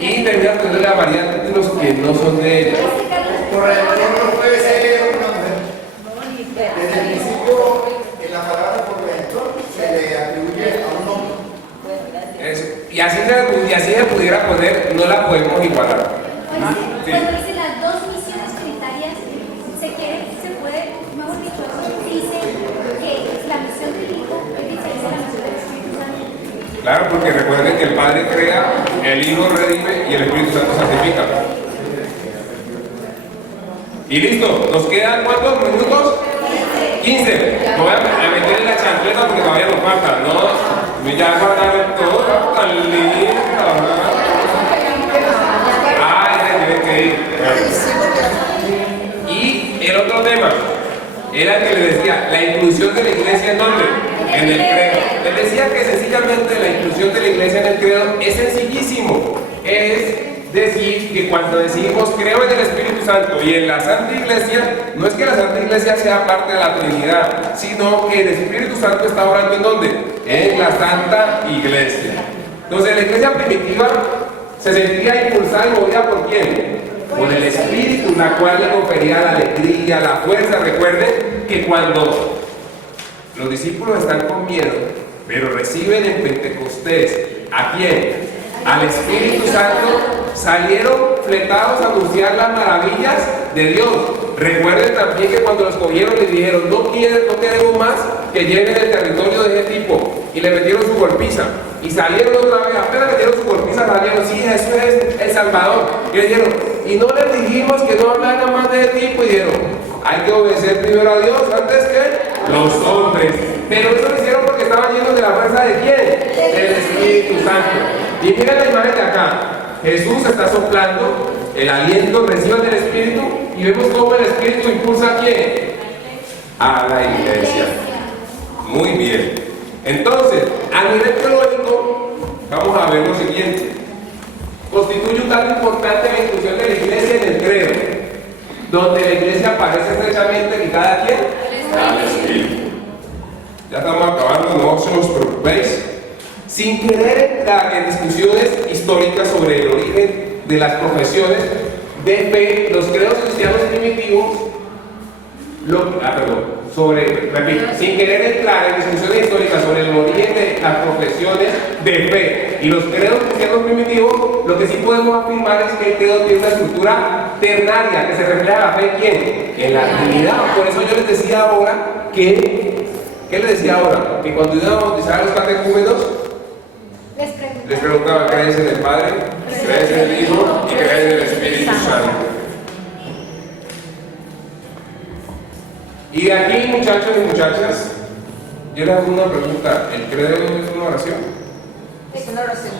y termina poniéndole a María títulos que no son de ella. Corrector no puede ser una mujer. Desde el principio, en la palabra corrector se le atribuye a un hombre. Y así se pudiera poner, no la podemos igualar. Sí. Cuando dice las dos misiones trinitarias, se puede, mejor dicho, dice que la misión del Hijo es diferente a la misión del Espíritu Santo. Claro, porque recuerden que el Padre crea, el Hijo redime y el Espíritu Santo santifica. Y listo, ¿nos quedan cuántos minutos? 15. Me voy a meter en la chancleta porque todavía nos falta, ¿no? Ya van a ver todo tan lindo. Tiene que ir. Y el otro tema era el que le decía, la inclusión de la iglesia en dónde? En el credo. Les decía que sencillamente la inclusión de la iglesia en el credo es sencillísimo. Es decir, que cuando decimos creo en el Espíritu Santo y en la Santa Iglesia, no es que la Santa Iglesia sea parte de la Trinidad, sino que el Espíritu Santo está orando ¿en dónde? En la Santa Iglesia. Entonces la iglesia primitiva se sentía impulsada y movida ¿por quién? Por el Espíritu, la cual le confería la alegría, la fuerza. Recuerden que cuando los discípulos están con miedo, pero reciben en Pentecostés, ¿a quién? Al Espíritu Santo, salieron fletados a anunciar las maravillas de Dios. Recuerden también que cuando los cogieron les dijeron, no queremos más que lleguen el territorio de ese tipo, y le metieron su golpiza. Y salieron otra vez, apenas le dieron su golpiza, salieron, sí, Jesús es el Salvador. Y le dijeron, y no les dijimos que no hablaran más de ese tipo, y dijeron, hay que obedecer primero a Dios antes que los hombres. Pero eso lo hicieron porque estaban llenos de la fuerza de quién? Del Espíritu Santo. Y miren la imagen de acá, Jesús está soplando el aliento, reciban del Espíritu, y vemos cómo el Espíritu impulsa a quién, a la iglesia. Muy bien. Entonces, a nivel teológico, vamos a ver lo siguiente. Constituye un dato importante la inclusión de la iglesia en el credo, donde la iglesia parece estrechamente ligada a quién, al Espíritu. Ya estamos acabando, no os preocupéis. Sin querer entrar en discusiones históricas sobre el origen de las profesiones de fe, los credos cristianos primitivos, sin querer entrar en discusiones históricas sobre el origen de las profesiones de fe y los credos cristianos primitivos, lo que sí podemos afirmar es que el credo tiene una estructura ternaria que se refleja la fe ¿en quién? En la Trinidad. Por eso yo les decía ahora que, ¿qué les decía ahora? Que cuando iban a bautizar a los catecúmenos, les preguntaba, ¿crees en el Padre? ¿Crees en el Hijo? ¿Y crees en el Espíritu Santo? Y de aquí, muchachos y muchachas, yo les hago una pregunta. ¿El credo es una oración? Es una oración.